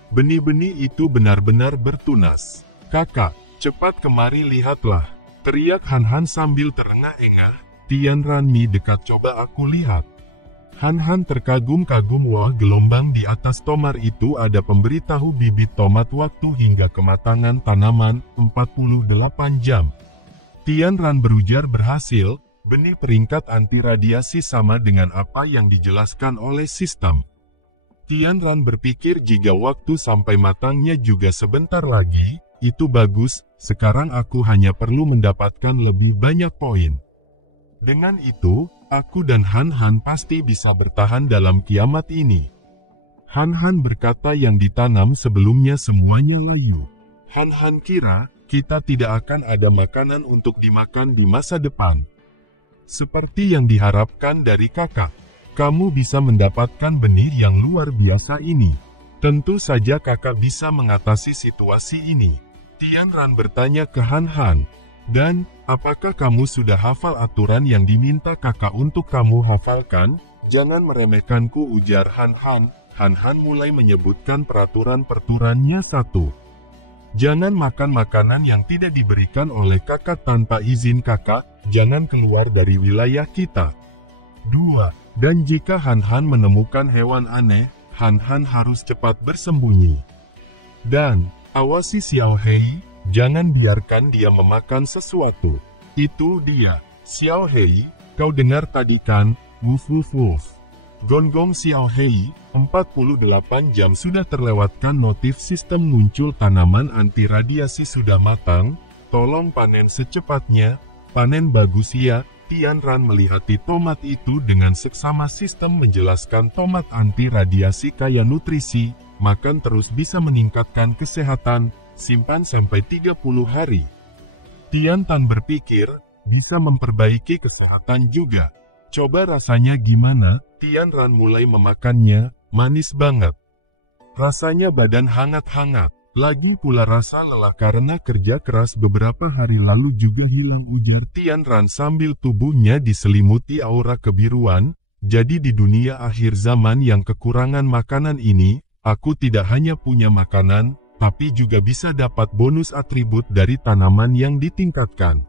Benih-benih itu benar-benar bertunas. Kakak, cepat kemari lihatlah, teriak Han sambil terengah-engah. Tian Ranmi dekat, coba aku lihat. Han terkagum-kagum. Wah, gelombang di atas tomar itu ada pemberitahu bibit tomat waktu hingga kematangan tanaman 48 jam. Tian Ran berujar berhasil, benih peringkat anti radiasi sama dengan apa yang dijelaskan oleh sistem. Tian Ran berpikir jika waktu sampai matangnya juga sebentar lagi, itu bagus, sekarang aku hanya perlu mendapatkan lebih banyak poin. Dengan itu, aku dan Han pasti bisa bertahan dalam kiamat ini. Han berkata yang ditanam sebelumnya semuanya layu. Han kira, kita tidak akan ada makanan untuk dimakan di masa depan. Seperti yang diharapkan dari kakak. Kamu bisa mendapatkan benih yang luar biasa ini. Tentu saja kakak bisa mengatasi situasi ini. Tian Ran bertanya ke Han. Dan, apakah kamu sudah hafal aturan yang diminta kakak untuk kamu hafalkan? Jangan meremehkanku, ujar Han. Han mulai menyebutkan peraturan-peraturannya satu. Jangan makan makanan yang tidak diberikan oleh kakak tanpa izin kakak, jangan keluar dari wilayah kita. 2. Dan jika Han menemukan hewan aneh, Han harus cepat bersembunyi. Dan, awasi Xiao Hei, jangan biarkan dia memakan sesuatu. Itu dia. Xiao Hei, kau dengar tadi kan? Wuf wuf wuf. Gonggong Xiao Hei, 48 jam sudah terlewatkan, notif sistem muncul, tanaman anti radiasi sudah matang, tolong panen secepatnya, panen bagus ya. Tian Ran melihati tomat itu dengan seksama, sistem menjelaskan tomat anti radiasi kaya nutrisi, makan terus bisa meningkatkan kesehatan, simpan sampai 30 hari. Tian Tan berpikir, bisa memperbaiki kesehatan juga. Coba rasanya gimana? Tian Ran mulai memakannya, manis banget. Rasanya badan hangat-hangat. Lagi pula rasa lelah karena kerja keras beberapa hari lalu juga hilang, ujar Tian Ran sambil tubuhnya diselimuti aura kebiruan. Jadi di dunia akhir zaman yang kekurangan makanan ini, aku tidak hanya punya makanan, tapi juga bisa dapat bonus atribut dari tanaman yang ditingkatkan.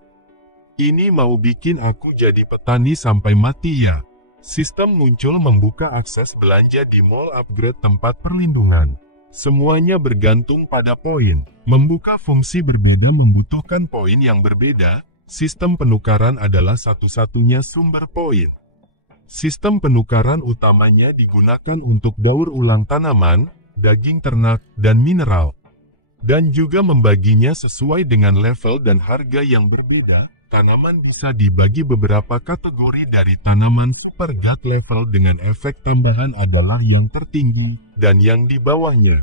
Ini mau bikin aku jadi petani sampai mati ya. Sistem muncul membuka akses belanja di mall upgrade tempat perlindungan. Semuanya bergantung pada poin. Membuka fungsi berbeda membutuhkan poin yang berbeda. Sistem penukaran adalah satu-satunya sumber poin. Sistem penukaran utamanya digunakan untuk daur ulang tanaman, daging ternak, dan mineral. Dan juga membaginya sesuai dengan level dan harga yang berbeda. Tanaman bisa dibagi beberapa kategori, dari tanaman super gut level dengan efek tambahan adalah yang tertinggi, dan yang di bawahnya.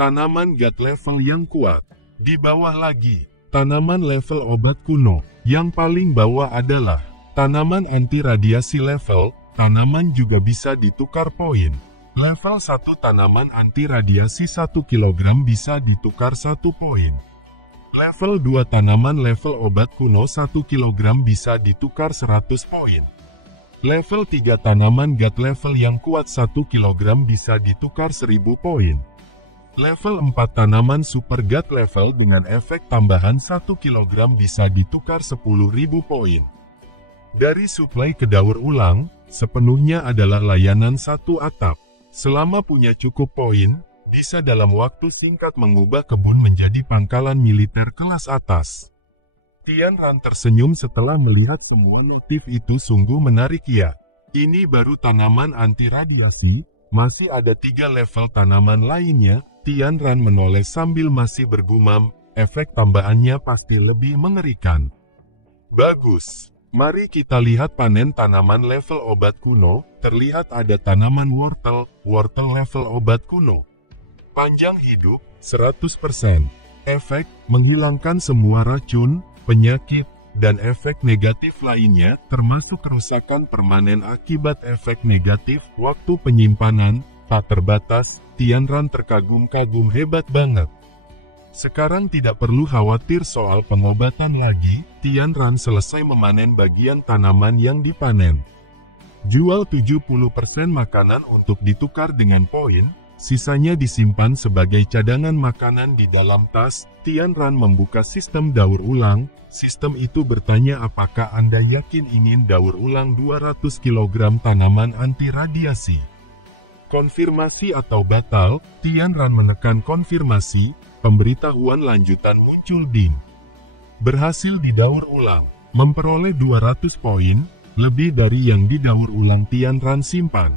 Tanaman gut level yang kuat. Di bawah lagi, tanaman level obat kuno. Yang paling bawah adalah tanaman anti radiasi level. Tanaman juga bisa ditukar poin. Level 1 tanaman anti radiasi 1 kg bisa ditukar 1 poin. Level 2 tanaman level obat kuno 1 kg bisa ditukar 100 poin. Level 3 tanaman gut level yang kuat 1 kg bisa ditukar 1000 poin. Level 4 tanaman super gut level dengan efek tambahan 1 kg bisa ditukar 10.000 poin. Dari suplai ke daur ulang, sepenuhnya adalah layanan satu atap. Selama punya cukup poin, bisa dalam waktu singkat mengubah kebun menjadi pangkalan militer kelas atas. Tian Ran tersenyum setelah melihat semua notif itu, sungguh menarik ya. Ini baru tanaman anti radiasi, masih ada 3 level tanaman lainnya. Tian Ran menoleh sambil masih bergumam, efek tambahannya pasti lebih mengerikan. Bagus. Mari kita lihat panen tanaman level obat kuno. Terlihat ada tanaman wortel level obat kuno. Panjang hidup, 100%. Efek, menghilangkan semua racun, penyakit, dan efek negatif lainnya, termasuk kerusakan permanen akibat efek negatif. Waktu penyimpanan, tak terbatas. Tian Ran terkagum-kagum, hebat banget. Sekarang tidak perlu khawatir soal pengobatan lagi. Tian Ran selesai memanen bagian tanaman yang dipanen. Jual 70% makanan untuk ditukar dengan poin. Sisanya disimpan sebagai cadangan makanan di dalam tas. Tianran membuka sistem daur ulang. Sistem itu bertanya apakah Anda yakin ingin daur ulang 200 kg tanaman anti radiasi. Konfirmasi atau batal. Tianran menekan konfirmasi. Pemberitahuan lanjutan muncul ding. Berhasil didaur ulang. Memperoleh 200 poin, lebih dari yang didaur ulang Tianran simpan.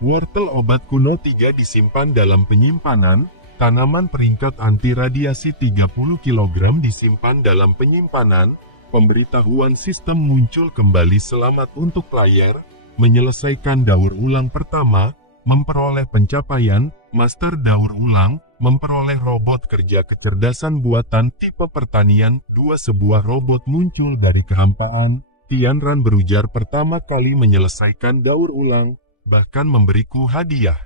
Wortel obat kuno 3 disimpan dalam penyimpanan. Tanaman peringkat anti radiasi 30 kg disimpan dalam penyimpanan. Pemberitahuan sistem muncul kembali selamat untuk player. Menyelesaikan daur ulang pertama. Memperoleh pencapaian, master daur ulang. Memperoleh robot kerja kecerdasan buatan tipe pertanian 2. Sebuah robot muncul dari kehampaan. Tianran berujar pertama kali menyelesaikan daur ulang, bahkan memberiku hadiah.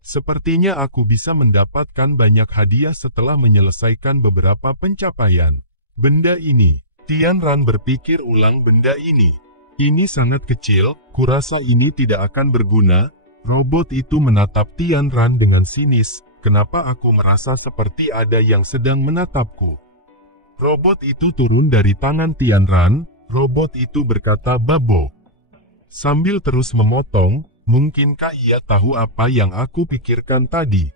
Sepertinya aku bisa mendapatkan banyak hadiah setelah menyelesaikan beberapa pencapaian. Benda ini, Tianran berpikir ulang benda ini. Ini sangat kecil, kurasa ini tidak akan berguna. Robot itu menatap Tianran dengan sinis. Kenapa aku merasa seperti ada yang sedang menatapku? Robot itu turun dari tangan Tianran. Robot itu berkata babo. Sambil terus memotong, mungkinkah ia tahu apa yang aku pikirkan tadi?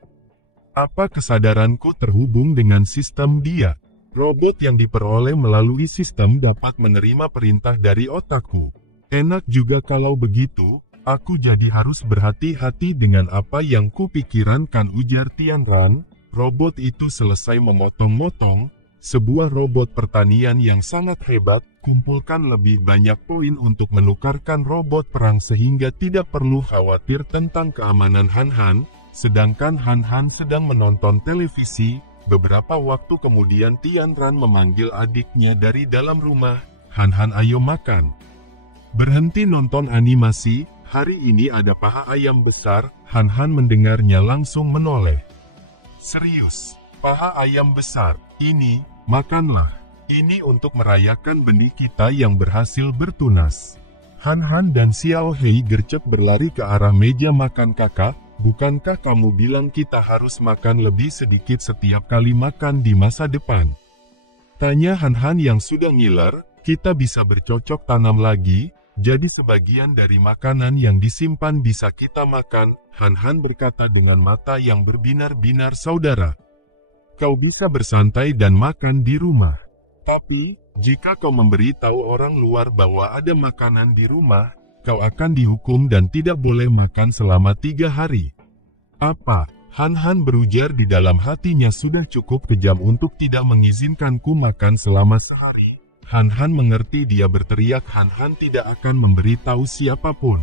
Apa kesadaranku terhubung dengan sistem dia? Robot yang diperoleh melalui sistem dapat menerima perintah dari otakku. Enak juga kalau begitu. Aku jadi harus berhati-hati dengan apa yang kupikirankan, ujar Tianran. Robot itu selesai memotong-motong. Sebuah robot pertanian yang sangat hebat. Kumpulkan lebih banyak poin untuk menukarkan robot perang sehingga tidak perlu khawatir tentang keamanan Han-Han. Sedangkan Han-Han sedang menonton televisi. Beberapa waktu kemudian Tianran memanggil adiknya dari dalam rumah. Han-Han, ayo makan. Berhenti nonton animasi. Hari ini ada paha ayam besar. Han-Han mendengarnya langsung menoleh. Serius, paha ayam besar. Ini, makanlah. Ini untuk merayakan benih kita yang berhasil bertunas. Han-Han dan Xiao Hei gercep berlari ke arah meja makan kakak. Bukankah kamu bilang kita harus makan lebih sedikit setiap kali makan di masa depan? Tanya Han-Han yang sudah ngiler. Kita bisa bercocok tanam lagi. Jadi sebagian dari makanan yang disimpan bisa kita makan, Han-Han berkata dengan mata yang berbinar-binar. Saudara, kau bisa bersantai dan makan di rumah. Tapi, jika kau memberitahu orang luar bahwa ada makanan di rumah, kau akan dihukum dan tidak boleh makan selama 3 hari. Apa? Han-Han berujar di dalam hatinya, sudah cukup kejam untuk tidak mengizinkanku makan selama sehari. Han-Han mengerti, dia berteriak. Han-Han tidak akan memberitahu siapapun.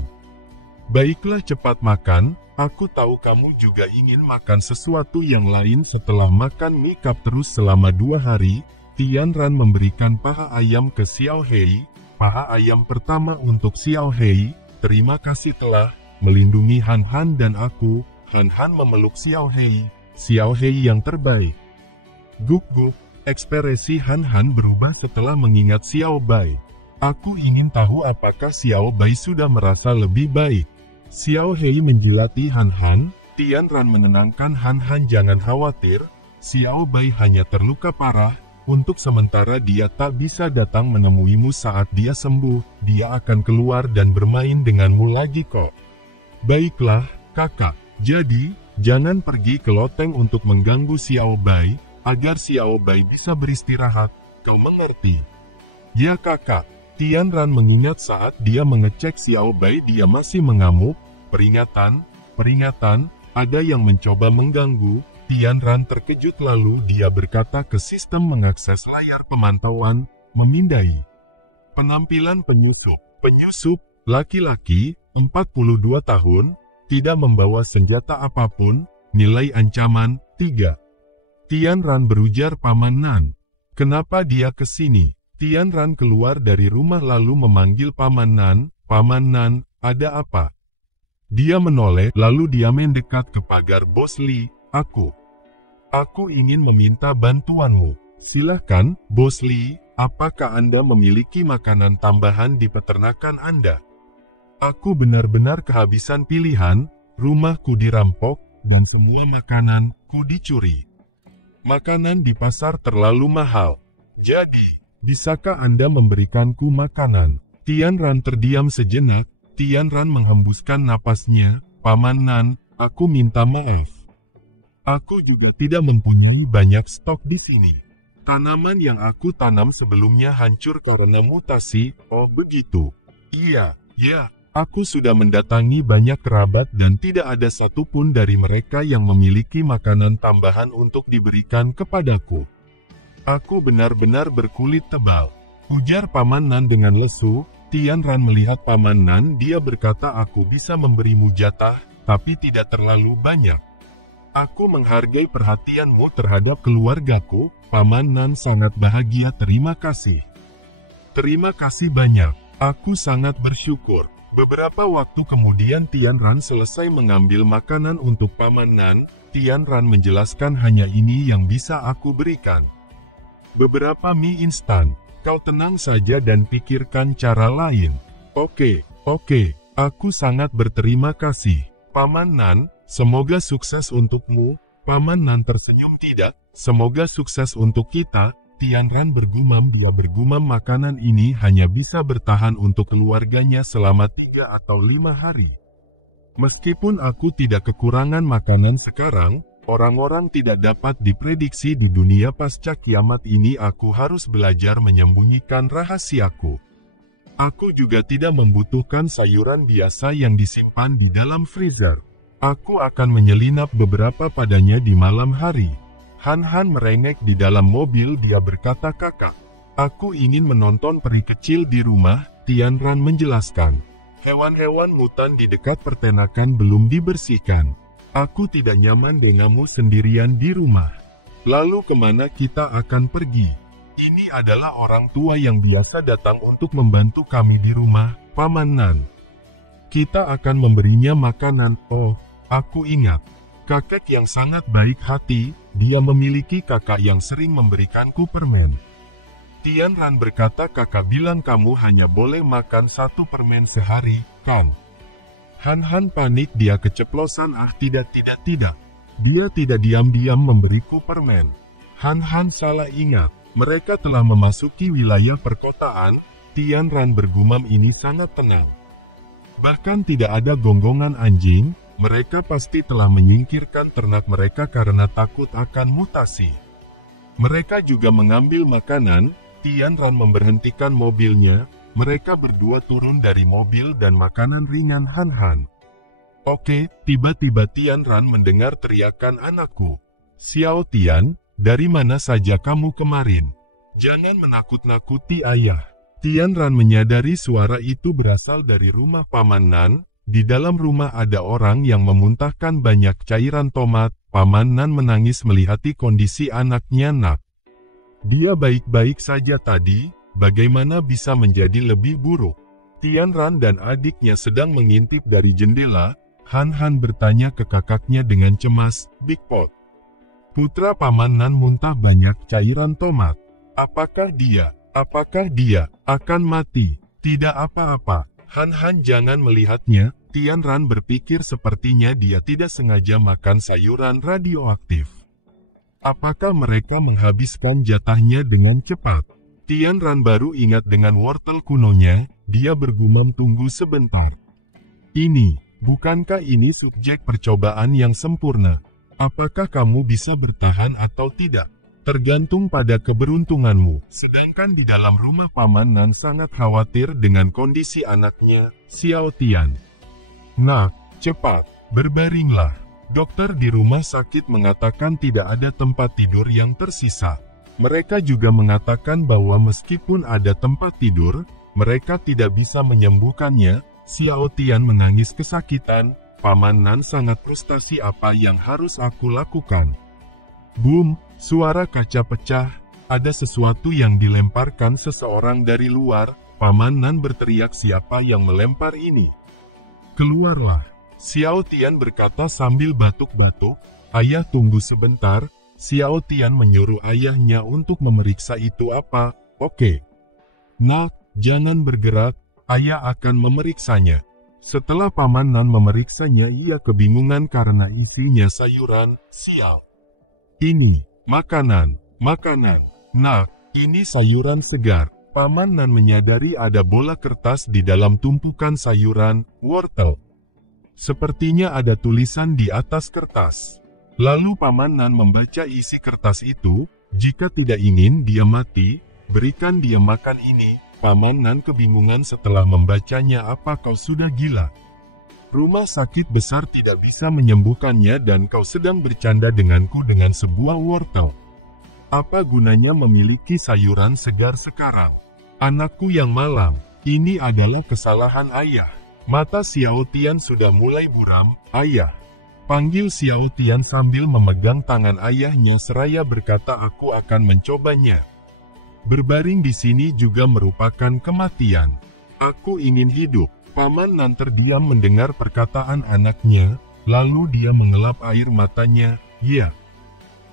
Baiklah, cepat makan. Aku tahu kamu juga ingin makan sesuatu yang lain setelah makan mie cup terus selama 2 hari. Tianran memberikan paha ayam ke Xiao Hei. Paha ayam pertama untuk Xiao Hei. Terima kasih telah melindungi Han-Han dan aku. Han-Han memeluk Xiao Hei. Xiao Hei yang terbaik. Guk-guk. Ekspresi Han-Han berubah setelah mengingat Xiao Bai. Aku ingin tahu apakah Xiao Bai sudah merasa lebih baik. Xiao Hei menjilati Han-Han. Tianran menenangkan Han-Han, jangan khawatir. Xiao Bai hanya terluka parah. Untuk sementara dia tak bisa datang menemuimu saat dia sembuh. Dia akan keluar dan bermain denganmu lagi kok. Baiklah, kakak. Jadi, jangan pergi ke loteng untuk mengganggu Xiao Bai. Agar Xiao Bai bisa beristirahat, kau mengerti? Ya kakak. Tianran mengingat saat dia mengecek Xiao Bai dia masih mengamuk. Peringatan, peringatan, ada yang mencoba mengganggu. Tianran terkejut lalu dia berkata ke sistem mengakses layar pemantauan, memindai. Penampilan penyusup. Penyusup, laki-laki, 42 tahun, tidak membawa senjata apapun, nilai ancaman, 3. Tianran berujar, Paman Nan. Kenapa dia ke sini? Tianran keluar dari rumah lalu memanggil Paman Nan. Paman Nan, ada apa? Dia menoleh, lalu dia mendekat ke pagar Bos Li. Aku ingin meminta bantuanmu. Silahkan, Bos Li. Apakah Anda memiliki makanan tambahan di peternakan Anda? Aku benar-benar kehabisan pilihan. Rumahku dirampok. dan semua makanan ku dicuri. Makanan di pasar terlalu mahal. Jadi, bisakah Anda memberikanku makanan? Tian Ran terdiam sejenak. Tian Ran menghembuskan napasnya. Paman Nan, aku minta maaf. Aku juga tidak mempunyai banyak stok di sini. Tanaman yang aku tanam sebelumnya hancur karena mutasi. Oh begitu. Iya, ya. Aku sudah mendatangi banyak kerabat dan tidak ada satupun dari mereka yang memiliki makanan tambahan untuk diberikan kepadaku. Aku benar-benar berkulit tebal, ujar Paman Nan dengan lesu. Tian Ran melihat Paman Nan, dia berkata, aku bisa memberimu jatah, tapi tidak terlalu banyak. Aku menghargai perhatianmu terhadap keluargaku. Paman Nan sangat bahagia. Terima kasih. Terima kasih banyak. Aku sangat bersyukur. Beberapa waktu kemudian Tian Ran selesai mengambil makanan untuk Paman Nan. Tian Ran menjelaskan, hanya ini yang bisa aku berikan. Beberapa mie instan. Kau tenang saja dan pikirkan cara lain. Oke, aku sangat berterima kasih. Paman Nan, semoga sukses untukmu. Paman Nan tersenyum. Tidak, semoga sukses untuk kita. Tian Ran bergumam. Makanan ini hanya bisa bertahan untuk keluarganya selama 3 atau 5 hari. Meskipun aku tidak kekurangan makanan sekarang, orang-orang tidak dapat diprediksi di dunia pasca kiamat ini. Aku harus belajar menyembunyikan rahasiaku. Aku juga tidak membutuhkan sayuran biasa yang disimpan di dalam freezer. Aku akan menyelinap beberapa padanya di malam hari. Han Han merengek di dalam mobil. Dia berkata, kakak, aku ingin menonton peri kecil di rumah. Tian Ran menjelaskan. Hewan-hewan mutan di dekat peternakan belum dibersihkan. Aku tidak nyaman denganmu sendirian di rumah. Lalu kemana kita akan pergi? Ini adalah orang tua yang biasa datang untuk membantu kami di rumah, Paman Nan. Kita akan memberinya makanan. Oh, aku ingat. Kakek yang sangat baik hati, dia memiliki kakak yang sering memberikanku permen. Tian Ran berkata, kakak bilang kamu hanya boleh makan 1 permen sehari, kan? Han Han panik, dia keceplosan. Tidak. Dia tidak diam-diam memberiku permen. Han Han salah ingat, mereka telah memasuki wilayah perkotaan. Tian Ran bergumam, ini sangat tenang. Bahkan tidak ada gonggongan anjing. Mereka pasti telah menyingkirkan ternak mereka karena takut akan mutasi. Mereka juga mengambil makanan. Tian Ran memberhentikan mobilnya. Mereka berdua turun dari mobil dan makanan ringan Han Han. Oke, tiba-tiba Tian Ran mendengar teriakan anakku. Xiao Tian, dari mana saja kamu kemarin? Jangan menakut-nakuti ayah. Tian Ran menyadari suara itu berasal dari rumah Paman Nan. Di dalam rumah ada orang yang memuntahkan banyak cairan tomat. Paman Nan menangis melihati kondisi anaknya. Nak, dia baik-baik saja tadi, bagaimana bisa menjadi lebih buruk? Tian Ran dan adiknya sedang mengintip dari jendela. Han Han bertanya ke kakaknya dengan cemas, Big Pot, putra Paman Nan muntah banyak cairan tomat. Apakah dia akan mati? Tidak apa-apa. Han Han jangan melihatnya. Tian Ran berpikir sepertinya dia tidak sengaja makan sayuran radioaktif. Apakah mereka menghabiskan jatahnya dengan cepat? Tian Ran baru ingat dengan wortel kunonya. Dia bergumam, tunggu sebentar. Bukankah ini subjek percobaan yang sempurna? Apakah kamu bisa bertahan atau tidak? Tergantung pada keberuntunganmu. Sedangkan di dalam rumah Paman Nan sangat khawatir dengan kondisi anaknya, Xiao Tian. Nak, cepat, berbaringlah. Dokter di rumah sakit mengatakan tidak ada tempat tidur yang tersisa. Mereka juga mengatakan bahwa meskipun ada tempat tidur, mereka tidak bisa menyembuhkannya. Xiao Tian menangis kesakitan. Paman Nan sangat frustasi, apa yang harus aku lakukan? Boom, suara kaca pecah. Ada sesuatu yang dilemparkan seseorang dari luar. Paman Nan berteriak, siapa yang melempar ini? Keluarlah. Xiao Tian berkata sambil batuk-batuk. Ayah, tunggu sebentar. Xiao Tian menyuruh ayahnya untuk memeriksa itu apa. Oke. Nak, jangan bergerak. Ayah akan memeriksanya. Setelah Paman Nan memeriksanya, ia kebingungan karena isinya sayuran. Sial. Ini, makanan. Nak, ini sayuran segar. Paman Nan menyadari ada bola kertas di dalam tumpukan sayuran, wortel. Sepertinya ada tulisan di atas kertas. Lalu Paman Nan membaca isi kertas itu, jika tidak ingin dia mati, berikan dia makan ini. Paman Nan kebingungan setelah membacanya. Apa kau sudah gila? Rumah sakit besar tidak bisa menyembuhkannya dan kau sedang bercanda denganku dengan sebuah wortel. Apa gunanya memiliki sayuran segar sekarang? Anakku yang malang, ini adalah kesalahan ayah. Mata Xiao Tian sudah mulai buram. Ayah, panggil Xiao Tian sambil memegang tangan ayahnya seraya berkata, aku akan mencobanya. Berbaring di sini juga merupakan kematian. Aku ingin hidup. Paman Nan terdiam mendengar perkataan anaknya, lalu dia mengelap air matanya. Ya,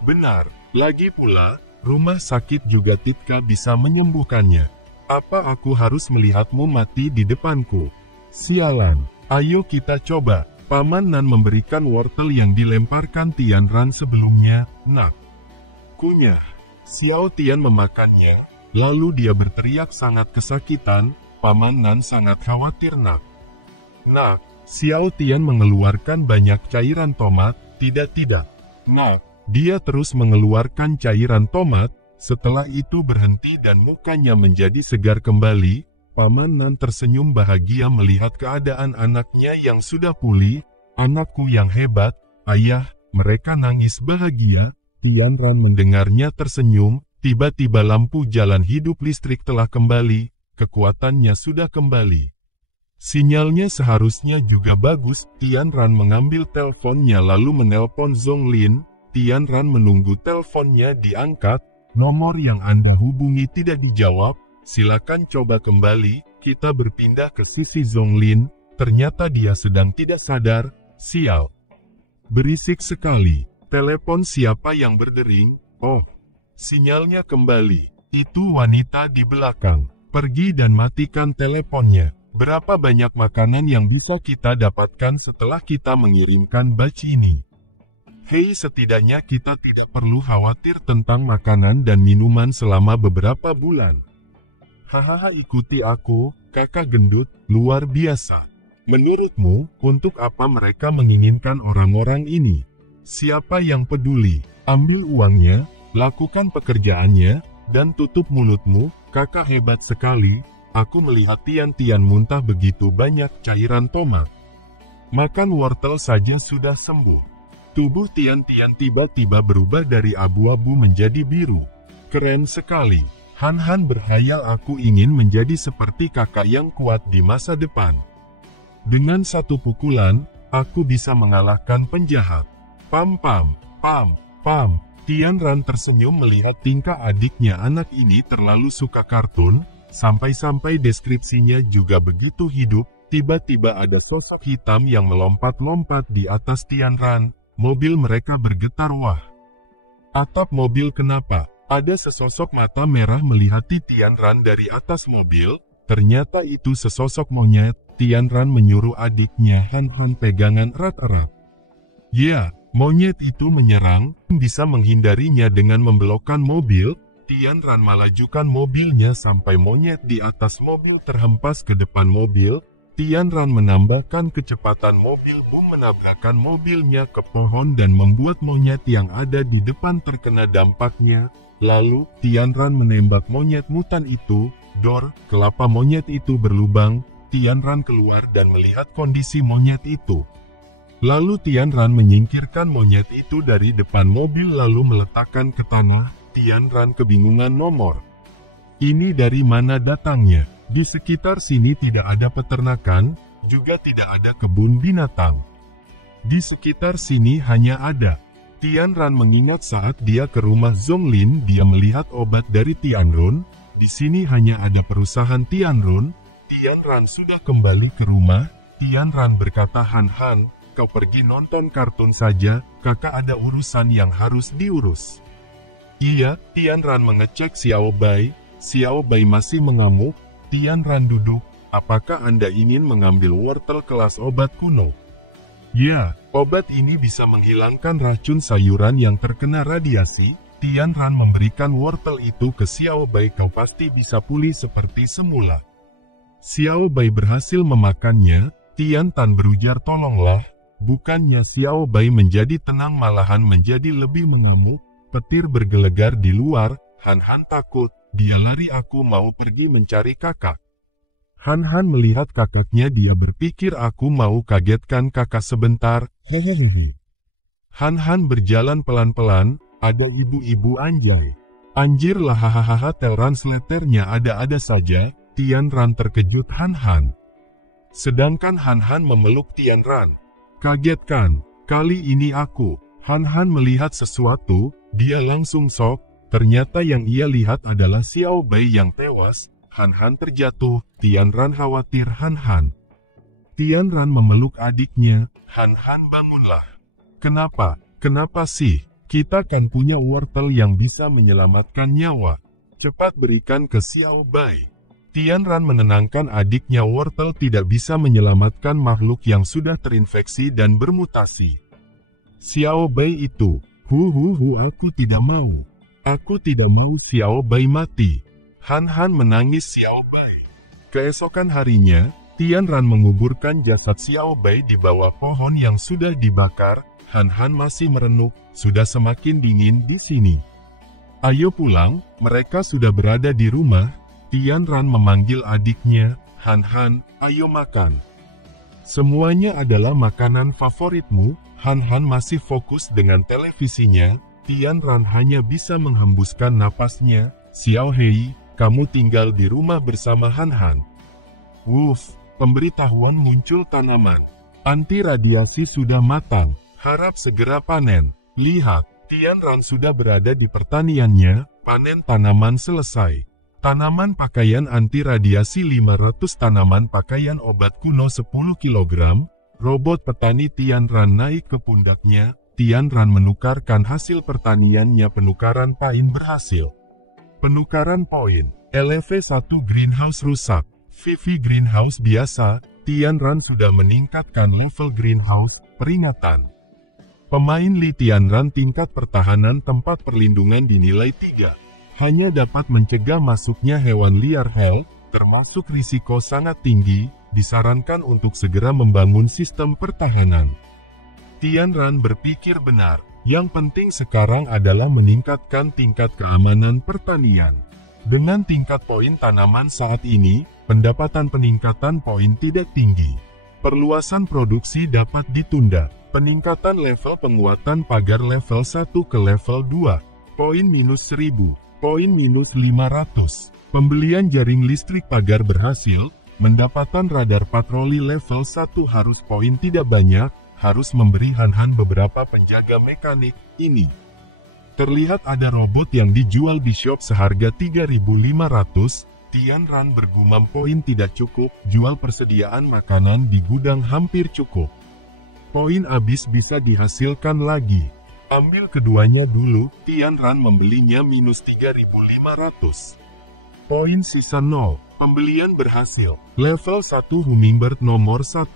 benar. Lagi pula, rumah sakit juga tidak bisa menyembuhkannya. Apa aku harus melihatmu mati di depanku? Sialan. Ayo kita coba. Paman Nan memberikan wortel yang dilemparkan Tian Ran sebelumnya. Nak. Kunyah. Xiao Tian memakannya, lalu dia berteriak sangat kesakitan. Paman Nan sangat khawatir. Nak. Xiao Tian mengeluarkan banyak cairan tomat. Tidak. Nak. Dia terus mengeluarkan cairan tomat. Setelah itu berhenti dan mukanya menjadi segar kembali. Paman Nan tersenyum bahagia melihat keadaan anaknya yang sudah pulih. Anakku yang hebat, ayah. Mereka nangis bahagia. Tian Ran mendengarnya tersenyum. Tiba-tiba lampu jalan hidup listrik telah kembali. Kekuatannya sudah kembali. Sinyalnya seharusnya juga bagus. Tian Ran mengambil teleponnya lalu menelpon Zhong Lin. Tian Ran menunggu teleponnya diangkat. Nomor yang Anda hubungi tidak dijawab. Silakan coba kembali. Kita berpindah ke sisi Zhong Lin. Ternyata dia sedang tidak sadar. Sial. Berisik sekali. Telepon siapa yang berdering? Oh. Sinyalnya kembali. Itu wanita di belakang. Pergi dan matikan teleponnya. Berapa banyak makanan yang bisa kita dapatkan setelah kita mengirimkan batch ini? Hei, setidaknya kita tidak perlu khawatir tentang makanan dan minuman selama beberapa bulan. Hahaha, ikuti aku, kakak gendut, luar biasa. Menurutmu, untuk apa mereka menginginkan orang-orang ini? Siapa yang peduli? Ambil uangnya, lakukan pekerjaannya, dan tutup mulutmu. Kakak hebat sekali. Aku melihat Tian muntah begitu banyak cairan tomat. Makan wortel saja sudah sembuh. Tubuh Tian tiba-tiba berubah dari abu-abu menjadi biru. Keren sekali. Han berhayal aku ingin menjadi seperti kakak yang kuat di masa depan. Dengan satu pukulan, aku bisa mengalahkan penjahat. Pam. Tian Ran tersenyum melihat tingkah adiknya. Anak ini terlalu suka kartun, sampai-sampai deskripsinya juga begitu hidup. Tiba-tiba ada sosok hitam yang melompat-lompat di atas Tian Ran. Mobil mereka bergetar. Wah. Atap mobil kenapa? Ada sesosok mata merah melihati Tian Ran dari atas mobil. Ternyata itu sesosok monyet. Tian Ran menyuruh adiknya Han pegangan erat-erat. Ya, monyet itu menyerang. Bisa menghindarinya dengan membelokkan mobil. Tian Ran melajukan mobilnya sampai monyet di atas mobil terhempas ke depan mobil. Tian Ran menambahkan kecepatan mobil. Boom, menabrakkan mobilnya ke pohon dan membuat monyet yang ada di depan terkena dampaknya. Lalu, Tian Ran menembak monyet mutan itu. Kelapa monyet itu berlubang. Tian Ran keluar dan melihat kondisi monyet itu. Lalu Tian Ran menyingkirkan monyet itu dari depan mobil lalu meletakkan ke tanah. Tian Ran kebingungan. Nomor ini dari mana datangnya? Di sekitar sini tidak ada peternakan, juga tidak ada kebun binatang. Di sekitar sini hanya ada. Tian Ran mengingat saat dia ke rumah Zhong Lin, dia melihat obat dari Tianrun. Di sini hanya ada perusahaan Tianrun. Tian Ran sudah kembali ke rumah. Tian Ran berkata, Han, kau pergi nonton kartun saja, kakak ada urusan yang harus diurus. Iya, Tian Ran mengecek Xiao Bai. Xiao Bai masih mengamuk. Tian Ran duduk. apakah Anda ingin mengambil wortel kelas obat kuno? Ya, obat ini bisa menghilangkan racun sayuran yang terkena radiasi. Tian Ran memberikan wortel itu ke Xiao Bai. Kau pasti bisa pulih seperti semula. Xiao Bai berhasil memakannya. Tian Tan berujar, tolonglah. Bukannya Xiao Bai menjadi tenang, malahan menjadi lebih mengamuk. Petir bergelegar di luar. Han takut. Dia lari. Aku mau pergi mencari kakak. Han melihat kakaknya. Dia berpikir, aku mau kagetkan kakak sebentar. Hehehe. Han berjalan pelan-pelan. Ada ibu-ibu anjay. Anjir lah, hahaha. Translatornya ada-ada saja. Tian Ran terkejut. Han. Sedangkan Han memeluk Tian Ran. Kaget kan? Kali ini aku. Han melihat sesuatu. Dia langsung shock. Ternyata yang ia lihat adalah Xiao Bai yang tewas. Han terjatuh. Tian Ran khawatir. Tian Ran memeluk adiknya. Han bangunlah. Kenapa sih? Kita kan punya wortel yang bisa menyelamatkan nyawa. Cepat berikan ke Xiao Bai. Tian Ran menenangkan adiknya. Wortel tidak bisa menyelamatkan makhluk yang sudah terinfeksi dan bermutasi. Xiao Bai itu. Aku tidak mau. Aku tidak mau Xiao Bai mati. Han menangis Xiao Bai. Keesokan harinya, Tian Ran menguburkan jasad Xiao Bai di bawah pohon yang sudah dibakar. Han masih merenung, sudah semakin dingin di sini. Ayo pulang, mereka sudah berada di rumah. Tian Ran memanggil adiknya. Han, ayo makan. Semuanya adalah makanan favoritmu. Han masih fokus dengan televisinya. Tian Ran hanya bisa menghembuskan napasnya. Xiao Hei, kamu tinggal di rumah bersama Han. Wuff, pemberitahuan muncul tanaman. Anti radiasi sudah matang. Harap segera panen. Lihat, Tian Ran sudah berada di pertaniannya. Panen tanaman selesai. Tanaman pakaian anti radiasi 500, tanaman pakaian obat kuno 10 kg. Robot petani Tian Ran naik ke pundaknya. Tian Ran menukarkan hasil pertaniannya. Penukaran poin berhasil. Penukaran poin. LV1 greenhouse rusak. VV greenhouse biasa. Tian Ran sudah meningkatkan level greenhouse. Peringatan. Pemain Li Tian Ran tingkat pertahanan tempat perlindungan dinilai 3. Hanya dapat mencegah masuknya hewan liar hell, termasuk risiko sangat tinggi, disarankan untuk segera membangun sistem pertahanan. Tian Ran berpikir benar, yang penting sekarang adalah meningkatkan tingkat keamanan pertanian. Dengan tingkat poin tanaman saat ini, pendapatan peningkatan poin tidak tinggi. Perluasan produksi dapat ditunda. Peningkatan level penguatan pagar level 1 ke level 2. Poin minus 1000. Poin minus 500. Pembelian jaring listrik pagar berhasil. Mendapatkan radar patroli level 1 harus poin tidak banyak. Harus memberi Han beberapa penjaga mekanik. Ini. Terlihat ada robot yang dijual di shop seharga 3.500. Tian Ran bergumam, poin tidak cukup. Jual persediaan makanan di gudang hampir cukup. Poin habis bisa dihasilkan lagi. Ambil keduanya dulu. Tian Ran membelinya minus 3.500. Poin sisa 0. Pembelian berhasil. Level 1 Hummingbird nomor 1.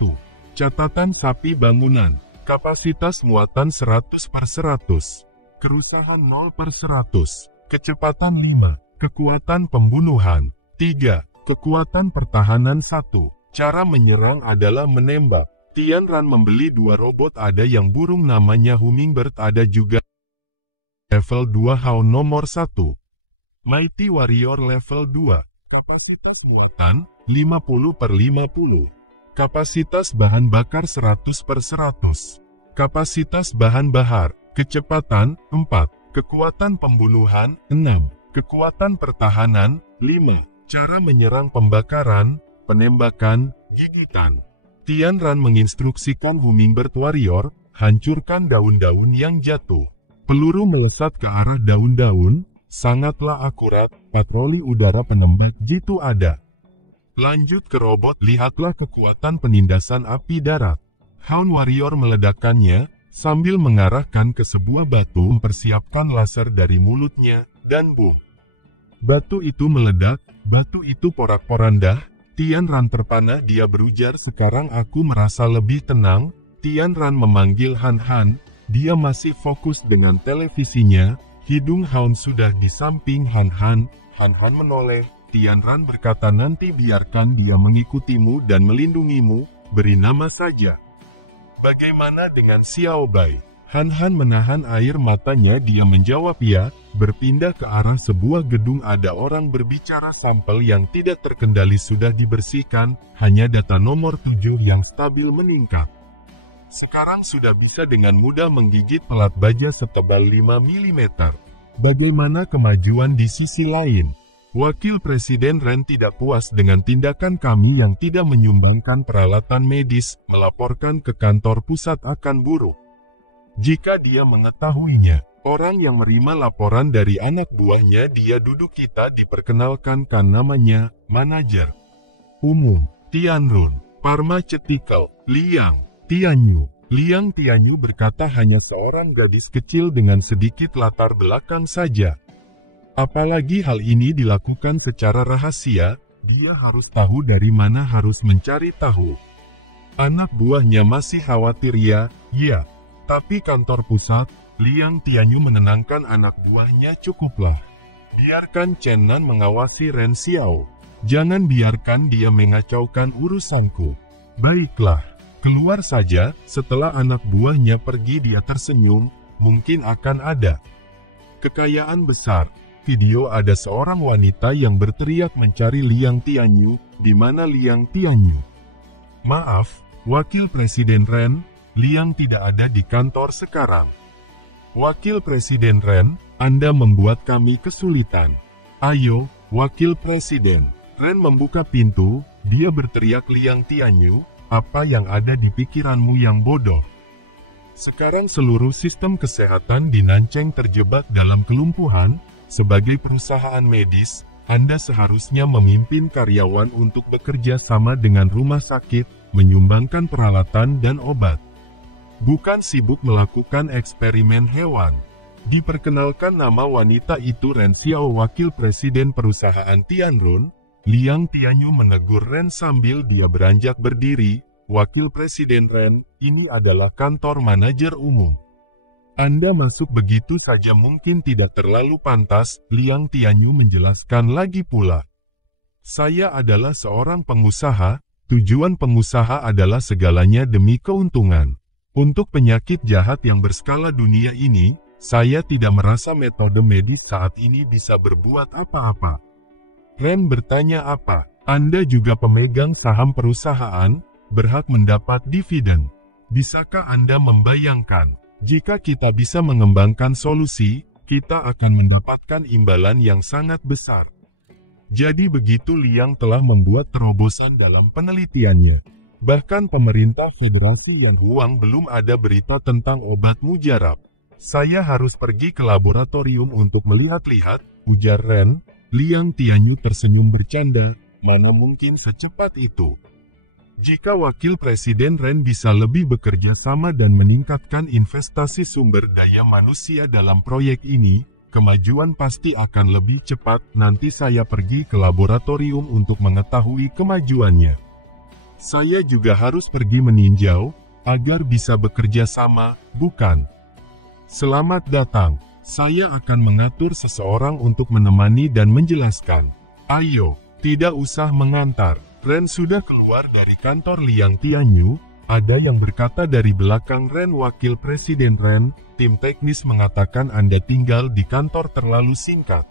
Catatan sapi bangunan. Kapasitas muatan 100/100. Kerusahan 0/100. Kecepatan 5. Kekuatan pembunuhan 3. Kekuatan pertahanan 1. Cara menyerang adalah menembak. Tian Ran membeli 2 robot, ada yang burung namanya Hummingbird, ada juga level 2 Hound nomor 1. Mighty Warrior level 2. Kapasitas muatan 50/50. Kapasitas bahan bakar 100/100. Kapasitas bahan bakar. Kecepatan 4. Kekuatan pembunuhan 6. Kekuatan pertahanan 5. Cara menyerang pembakaran, penembakan, gigitan. Tian Ran menginstruksikan Hummingbird Warrior, hancurkan daun-daun yang jatuh. Peluru melesat ke arah daun-daun, sangatlah akurat, patroli udara penembak jitu ada. Lanjut ke robot, lihatlah kekuatan penindasan api darat. Hound Warrior meledakkannya, sambil mengarahkan ke sebuah batu, mempersiapkan laser dari mulutnya, dan boom. Batu itu meledak, batu itu porak-poranda. Tian Ran terpana, dia berujar. Sekarang aku merasa lebih tenang. Tian Ran memanggil Han Han. Dia masih fokus dengan televisinya. Hidung Han sudah di samping Han Han. Han Han menoleh. Tian Ran berkata, nanti biarkan dia mengikutimu dan melindungimu. Beri nama saja. Bagaimana dengan Xiao Bai? Han Han menahan air matanya. Dia menjawab ya. Berpindah ke arah sebuah gedung. Ada orang berbicara. Sampel yang tidak terkendali sudah dibersihkan. Hanya data nomor 7 yang stabil meningkat. Sekarang sudah bisa dengan mudah menggigit pelat baja setebal 5 mm. Bagaimana kemajuan di sisi lain? Wakil Presiden Ren tidak puas dengan tindakan kami yang tidak menyumbangkan peralatan medis, melaporkan ke kantor pusat akan buruk. Jika dia mengetahuinya, orang yang menerima laporan dari anak buahnya, dia duduk, kita diperkenalkan kan namanya, manajer umum, Tianrun, Pharmaceutical, Liang Tianyu. Liang Tianyu berkata, hanya seorang gadis kecil dengan sedikit latar belakang saja. Apalagi hal ini dilakukan secara rahasia, dia harus tahu dari mana, harus mencari tahu. Anak buahnya masih khawatir ya, tapi kantor pusat, Liang Tianyu menenangkan anak buahnya, cukuplah. Biarkan Chen Nan mengawasi Ren Xiao. Jangan biarkan dia mengacaukan urusanku. Baiklah, keluar saja. Setelah anak buahnya pergi, dia tersenyum, mungkin akan ada kekayaan besar. Video ada seorang wanita yang berteriak mencari Liang Tianyu. Di mana Liang Tianyu? Maaf, Wakil Presiden Ren, Liang tidak ada di kantor sekarang. Wakil Presiden Ren, Anda membuat kami kesulitan. Ayo, Wakil Presiden. Ren membuka pintu, dia berteriak, Liang Tianyu, apa yang ada di pikiranmu yang bodoh? Sekarang seluruh sistem kesehatan di Nancheng terjebak dalam kelumpuhan. Sebagai perusahaan medis, Anda seharusnya memimpin karyawan untuk bekerja sama dengan rumah sakit, menyumbangkan peralatan dan obat. Bukan sibuk melakukan eksperimen hewan. Diperkenalkan nama wanita itu Ren Xiao, wakil presiden perusahaan Tianrun. Liang Tianyu menegur Ren sambil dia beranjak berdiri. Wakil Presiden Ren, ini adalah kantor manajer umum. Anda masuk begitu saja mungkin tidak terlalu pantas, Liang Tianyu menjelaskan lagi pula. Saya adalah seorang pengusaha, tujuan pengusaha adalah segalanya demi keuntungan. Untuk penyakit jahat yang berskala dunia ini, saya tidak merasa metode medis saat ini bisa berbuat apa-apa. Ren bertanya, apa? Anda juga pemegang saham perusahaan, berhak mendapat dividen. Bisakah Anda membayangkan? Jika kita bisa mengembangkan solusi, kita akan mendapatkan imbalan yang sangat besar. Jadi begitu Liang telah membuat terobosan dalam penelitiannya. Bahkan pemerintah federasi yang buang belum ada berita tentang obat mujarab. Saya harus pergi ke laboratorium untuk melihat-lihat, ujar Ren. Liang Tianyu tersenyum bercanda, mana mungkin secepat itu. Jika Wakil Presiden Ren bisa lebih bekerja sama dan meningkatkan investasi sumber daya manusia dalam proyek ini, kemajuan pasti akan lebih cepat. Nanti saya pergi ke laboratorium untuk mengetahui kemajuannya. Saya juga harus pergi meninjau, agar bisa bekerja sama, bukan? Selamat datang, saya akan mengatur seseorang untuk menemani dan menjelaskan. Ayo, tidak usah mengantar. Ren sudah keluar dari kantor Liang Tianyu, ada yang berkata dari belakang Ren, Wakil Presiden Ren, tim teknis mengatakan Anda tinggal di kantor terlalu singkat.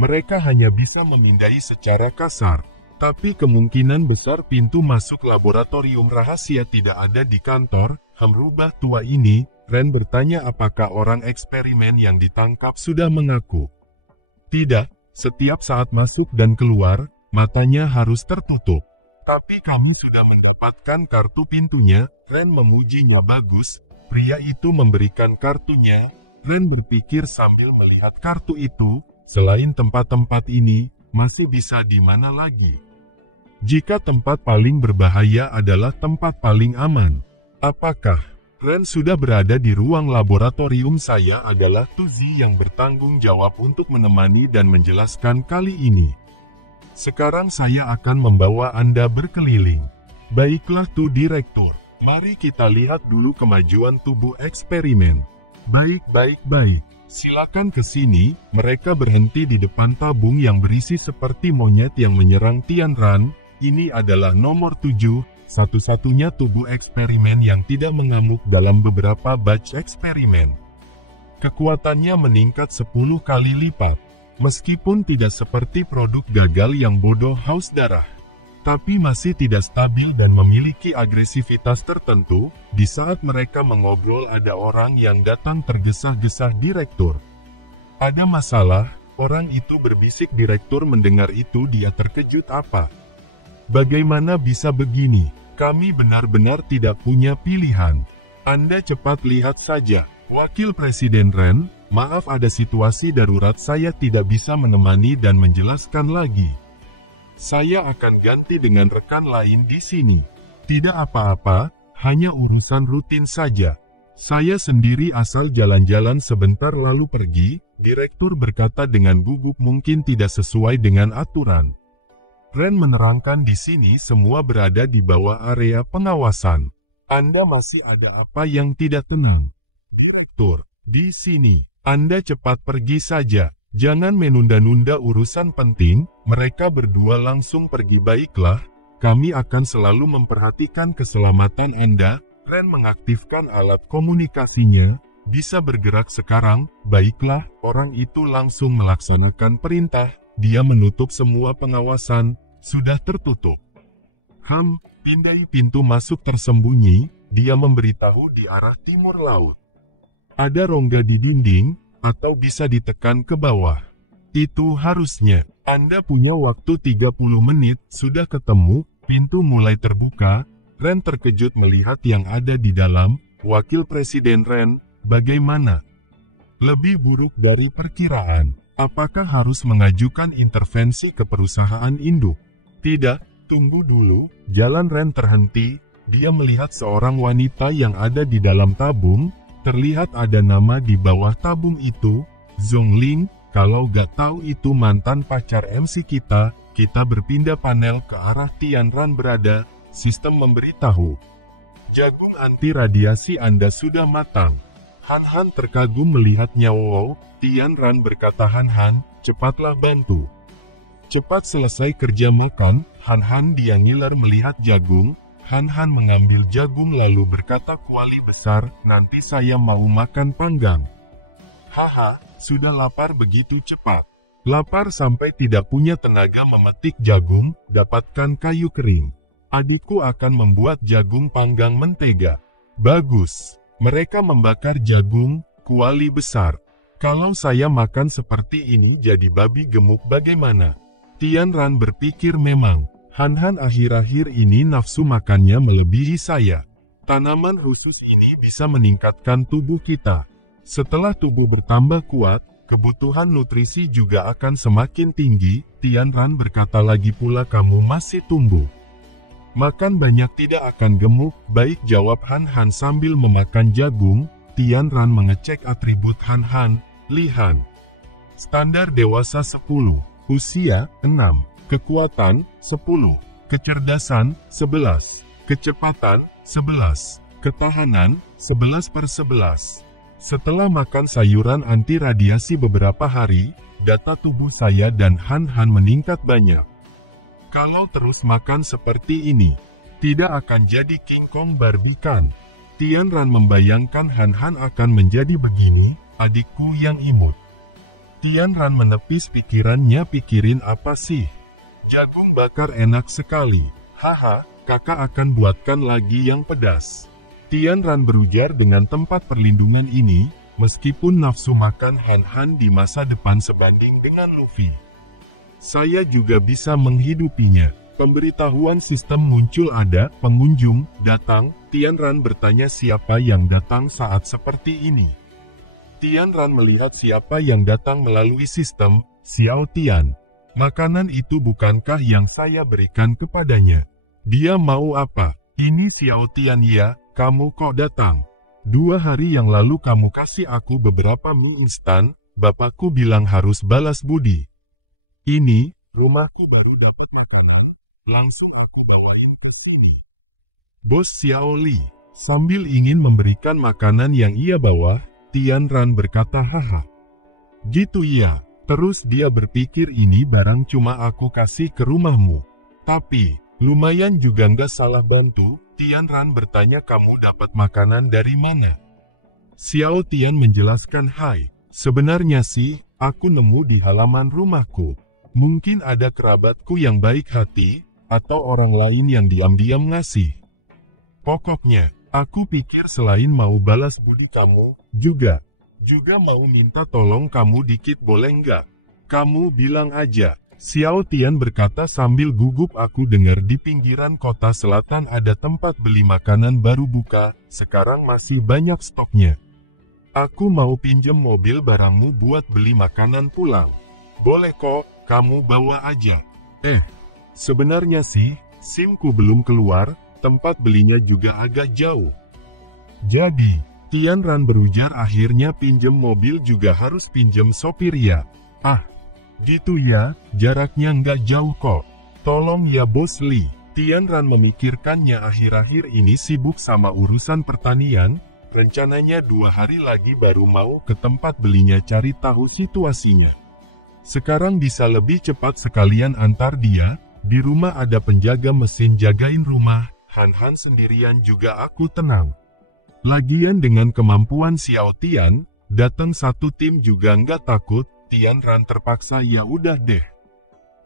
Mereka hanya bisa memindai secara kasar, tapi kemungkinan besar pintu masuk laboratorium rahasia tidak ada di kantor. Rubah tua ini, Ren bertanya apakah orang eksperimen yang ditangkap sudah mengaku. Tidak, setiap saat masuk dan keluar, matanya harus tertutup. Tapi kami sudah mendapatkan kartu pintunya. Ren memujinya, bagus. Pria itu memberikan kartunya. Ren berpikir sambil melihat kartu itu, selain tempat-tempat ini, masih bisa di mana lagi? Jika tempat paling berbahaya adalah tempat paling aman. Apakah Ren sudah berada di ruang laboratorium? Saya adalah Tuzi yang bertanggung jawab untuk menemani dan menjelaskan kali ini. Sekarang saya akan membawa Anda berkeliling. Baiklah tuh direktur, mari kita lihat dulu kemajuan tubuh eksperimen. Baik. Silakan ke sini. Mereka berhenti di depan tabung yang berisi seperti monyet yang menyerang Tianran. Ini adalah nomor 7, satu-satunya tubuh eksperimen yang tidak mengamuk dalam beberapa batch eksperimen. Kekuatannya meningkat 10 kali lipat. Meskipun tidak seperti produk gagal yang bodoh haus darah, tapi masih tidak stabil dan memiliki agresivitas tertentu. Di saat mereka mengobrol ada orang yang datang tergesa-gesa direktur. Ada masalah, orang itu berbisik. Direktur mendengar itu dia terkejut. Apa? Bagaimana bisa begini? Kami benar-benar tidak punya pilihan. Anda cepat lihat saja. Wakil Presiden Ren, maaf ada situasi darurat, saya tidak bisa menemani dan menjelaskan lagi. Saya akan ganti dengan rekan lain di sini. Tidak apa-apa, hanya urusan rutin saja. Saya sendiri asal jalan-jalan sebentar lalu pergi, direktur berkata dengan gugup mungkin tidak sesuai dengan aturan. Ren menerangkan di sini semua berada di bawah area pengawasan. Anda masih ada apa yang tidak tenang? Direktur, di sini, Anda cepat pergi saja. Jangan menunda-nunda urusan penting. Mereka berdua langsung pergi. Baiklah, kami akan selalu memperhatikan keselamatan Anda. Ren mengaktifkan alat komunikasinya. Bisa bergerak sekarang. Baiklah, orang itu langsung melaksanakan perintah. Dia menutup semua pengawasan. Sudah tertutup. Pindai pintu masuk tersembunyi. Dia memberitahu di arah timur laut. Ada rongga di dinding, atau bisa ditekan ke bawah. Itu harusnya. Anda punya waktu 30 menit, sudah ketemu, pintu mulai terbuka. Ren terkejut melihat yang ada di dalam. Wakil Presiden Ren, bagaimana? Lebih buruk dari perkiraan. Apakah harus mengajukan intervensi ke perusahaan induk? Tidak, tunggu dulu. Jalan Ren terhenti. Dia melihat seorang wanita yang ada di dalam tabung. Terlihat ada nama di bawah tabung itu, Zhongling. Kalau gak tahu itu mantan pacar MC kita berpindah panel ke arah Tianran berada. Sistem memberitahu. Jagung anti radiasi Anda sudah matang. Han terkagum melihatnya. Wow, Tianran berkata Han, cepatlah bantu. Cepat selesai kerja makan. Han dia ngiler melihat jagung. Han mengambil jagung lalu berkata kuali besar, nanti saya mau makan panggang. Haha, sudah lapar begitu cepat. Lapar sampai tidak punya tenaga memetik jagung, dapatkan kayu kering. Adikku akan membuat jagung panggang mentega. Bagus, mereka membakar jagung, kuali besar. Kalau saya makan seperti ini jadi babi gemuk bagaimana? Tianran berpikir memang. Han akhir-akhir ini nafsu makannya melebihi saya. Tanaman khusus ini bisa meningkatkan tubuh kita. Setelah tubuh bertambah kuat, kebutuhan nutrisi juga akan semakin tinggi. Tianran berkata lagi pula kamu masih tumbuh. Makan banyak tidak akan gemuk. Baik, jawab Han sambil memakan jagung. Tianran mengecek atribut Han. Lihan. Standar dewasa 10. Usia 6. Kekuatan, 10. Kecerdasan, 11. Kecepatan, 11. Ketahanan, 11/11. Setelah makan sayuran anti radiasi beberapa hari, data tubuh saya dan Han meningkat banyak. Kalau terus makan seperti ini, tidak akan jadi King Kong barbikan. Tianran membayangkan Han akan menjadi begini, adikku yang imut. Tianran menepis pikirannya, pikirin apa sih? Jagung bakar enak sekali. Haha, kakak akan buatkan lagi yang pedas. Tianran berujar dengan tempat perlindungan ini, meskipun nafsu makan Han di masa depan sebanding dengan Luffy. Saya juga bisa menghidupinya. Pemberitahuan sistem muncul ada pengunjung datang. Tianran bertanya siapa yang datang saat seperti ini. Tianran melihat siapa yang datang melalui sistem, Xiao Tian. Makanan itu bukankah yang saya berikan kepadanya? Dia mau apa? Ini Xiao Tian ya, kamu kok datang? 2 hari yang lalu kamu kasih aku beberapa mie instan, bapakku bilang harus balas budi. Ini, rumahku baru dapat makanan, langsung aku bawain ke sini. Bos Xiao Li, sambil ingin memberikan makanan yang ia bawa, Tian Ran berkata haha. Gitu ya, terus dia berpikir ini barang cuma aku kasih ke rumahmu. Tapi, lumayan juga nggak salah bantu. Tian Ran bertanya kamu dapat makanan dari mana? Xiao Tian menjelaskan hai, sebenarnya sih, aku nemu di halaman rumahku. Mungkin ada kerabatku yang baik hati, atau orang lain yang diam-diam ngasih. Pokoknya, aku pikir selain mau balas budi kamu, juga mau minta tolong kamu dikit boleh nggak? Kamu bilang aja. Xiao Tian berkata sambil gugup aku dengar di pinggiran kota selatan ada tempat beli makanan baru buka, sekarang masih banyak stoknya. Aku mau pinjem mobil barangmu buat beli makanan pulang. Boleh kok, kamu bawa aja. Sebenarnya sih, SIM-ku belum keluar, tempat belinya juga agak jauh. Jadi, Tian Ran berujar akhirnya pinjem mobil juga harus pinjem sopir ya. Gitu ya, jaraknya nggak jauh kok. Tolong ya Bos Li. Tian Ran memikirkannya akhir-akhir ini sibuk sama urusan pertanian, rencananya 2 hari lagi baru mau ke tempat belinya cari tahu situasinya. Sekarang bisa lebih cepat sekalian antar dia, di rumah ada penjaga mesin jagain rumah, Han sendirian juga aku tenang. Lagian dengan kemampuan Xiao Tian, datang satu tim juga nggak takut. Tian Ran terpaksa ya udah deh.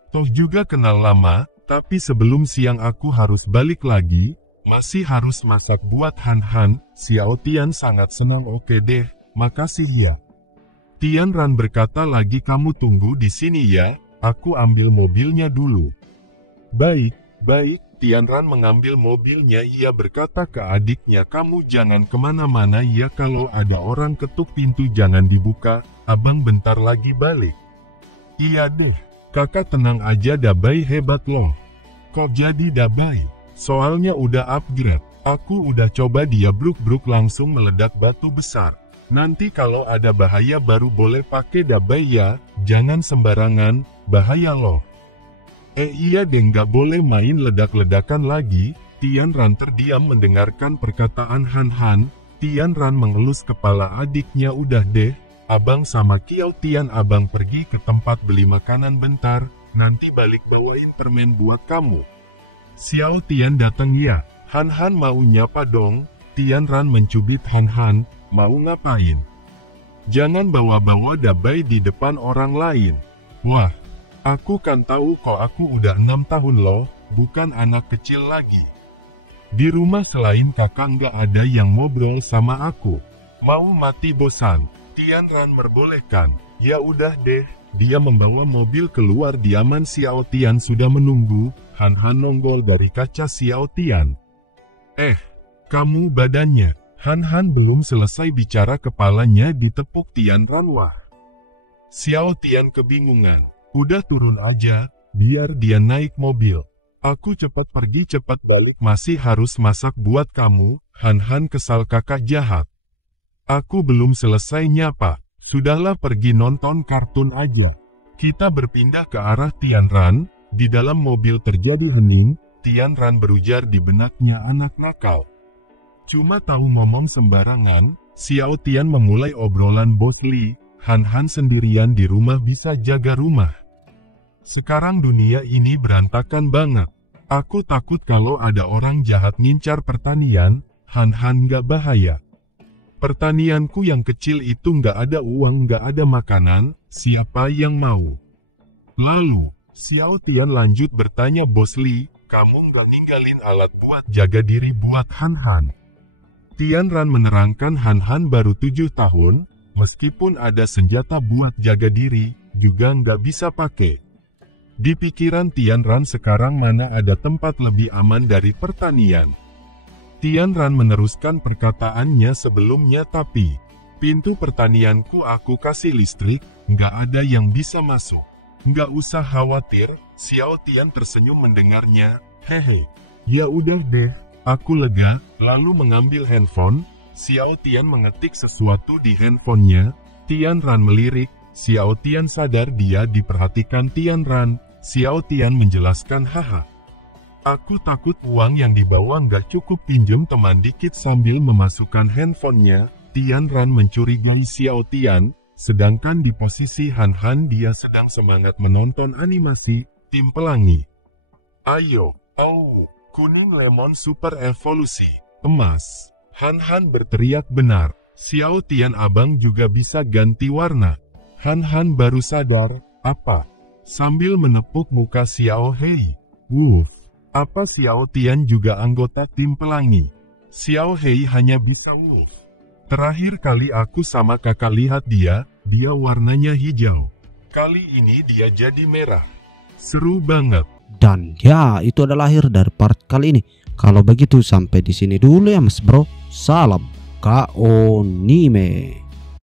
Toh juga kenal lama, tapi sebelum siang aku harus balik lagi, masih harus masak buat Han. Xiao Tian sangat senang. Oke deh, makasih ya. Tian Ran berkata lagi kamu tunggu di sini ya, aku ambil mobilnya dulu. Baik. Tian Ran mengambil mobilnya. Ia berkata ke adiknya kamu jangan kemana-mana ya kalau ada orang ketuk pintu jangan dibuka, abang bentar lagi balik. Iya deh, kakak tenang aja Dabai hebat loh. Kok jadi Dabai? Soalnya udah upgrade, aku udah coba dia bruk langsung meledak batu besar. Nanti kalau ada bahaya baru boleh pakai Dabai ya, jangan sembarangan, bahaya loh. Iya deh nggak boleh main ledak-ledakan lagi. Tian Ran terdiam mendengarkan perkataan Han. Tian Ran mengelus kepala adiknya udah deh, abang sama Xiao Tian abang pergi ke tempat beli makanan bentar, nanti balik bawain permen buat kamu. Xiao Tian datang ya, Han mau nyapa dong. Tian Ran mencubit Han, mau ngapain? Jangan bawa-bawa Dabai di depan orang lain. Wah. Aku kan tahu kok aku udah 6 tahun loh, bukan anak kecil lagi. Di rumah selain kakak nggak ada yang ngobrol sama aku. Mau mati bosan. Tian Ran membolehkan. Ya udah deh, dia membawa mobil keluar diaman. Xiao Tian sudah menunggu. Han nongol dari kaca. Xiao Tian. Kamu badannya. Han belum selesai bicara kepalanya ditepuk Tian Ran. Wah. Xiao Tian kebingungan. Udah turun aja, biar dia naik mobil. Aku cepat pergi cepat balik masih harus masak buat kamu. Han kesal kakak jahat. Aku belum selesai nyapa. Sudahlah pergi nonton kartun aja. Kita berpindah ke arah Tian Ran. Di dalam mobil terjadi hening. Tian Ran berujar di benaknya anak nakal. Cuma tahu ngomong sembarangan. Xiao Tian memulai obrolan Bos Li. Han sendirian di rumah bisa jaga rumah. Sekarang dunia ini berantakan banget. Aku takut kalau ada orang jahat ngincar pertanian. Han nggak bahaya. Pertanianku yang kecil itu nggak ada uang nggak ada makanan, siapa yang mau? Lalu, Xiao Tian lanjut bertanya Bos Li, kamu nggak ninggalin alat buat jaga diri buat Han? Tian Ran menerangkan Han baru 7 tahun, meskipun ada senjata buat jaga diri, juga nggak bisa pakai. Di pikiran Tian Ran sekarang mana ada tempat lebih aman dari pertanian. Tian Ran meneruskan perkataannya sebelumnya tapi, pintu pertanianku aku kasih listrik, nggak ada yang bisa masuk. Nggak usah khawatir, Xiao Tian tersenyum mendengarnya, hehe. Ya udah deh, aku lega, lalu mengambil handphone. Xiao Tian mengetik sesuatu di handphonenya. Tian Ran melirik, Xiao Tian sadar dia diperhatikan Tian Ran. Xiao Tian menjelaskan. Haha. Aku takut uang yang dibawa nggak cukup, pinjem teman dikit sambil memasukkan handphonenya. Tian Ran mencurigai Xiao Tian, sedangkan di posisi Han Han dia sedang semangat menonton animasi Tim Pelangi. Ayo, kuning lemon super evolusi, emas. Han Han berteriak. Benar, Xiao Tian abang juga bisa ganti warna. Han Han baru sadar, apa? Sambil menepuk muka Xiao Hei. Apa Xiao Tian juga anggota Tim Pelangi? Xiao Hei hanya bisa Terakhir kali aku sama kakak lihat dia warnanya hijau. Kali ini dia jadi merah. Seru banget. Dan ya, itu adalah akhir dari part kali ini. Kalau begitu sampai di sini dulu ya Mas Bro. Salam Kaonime.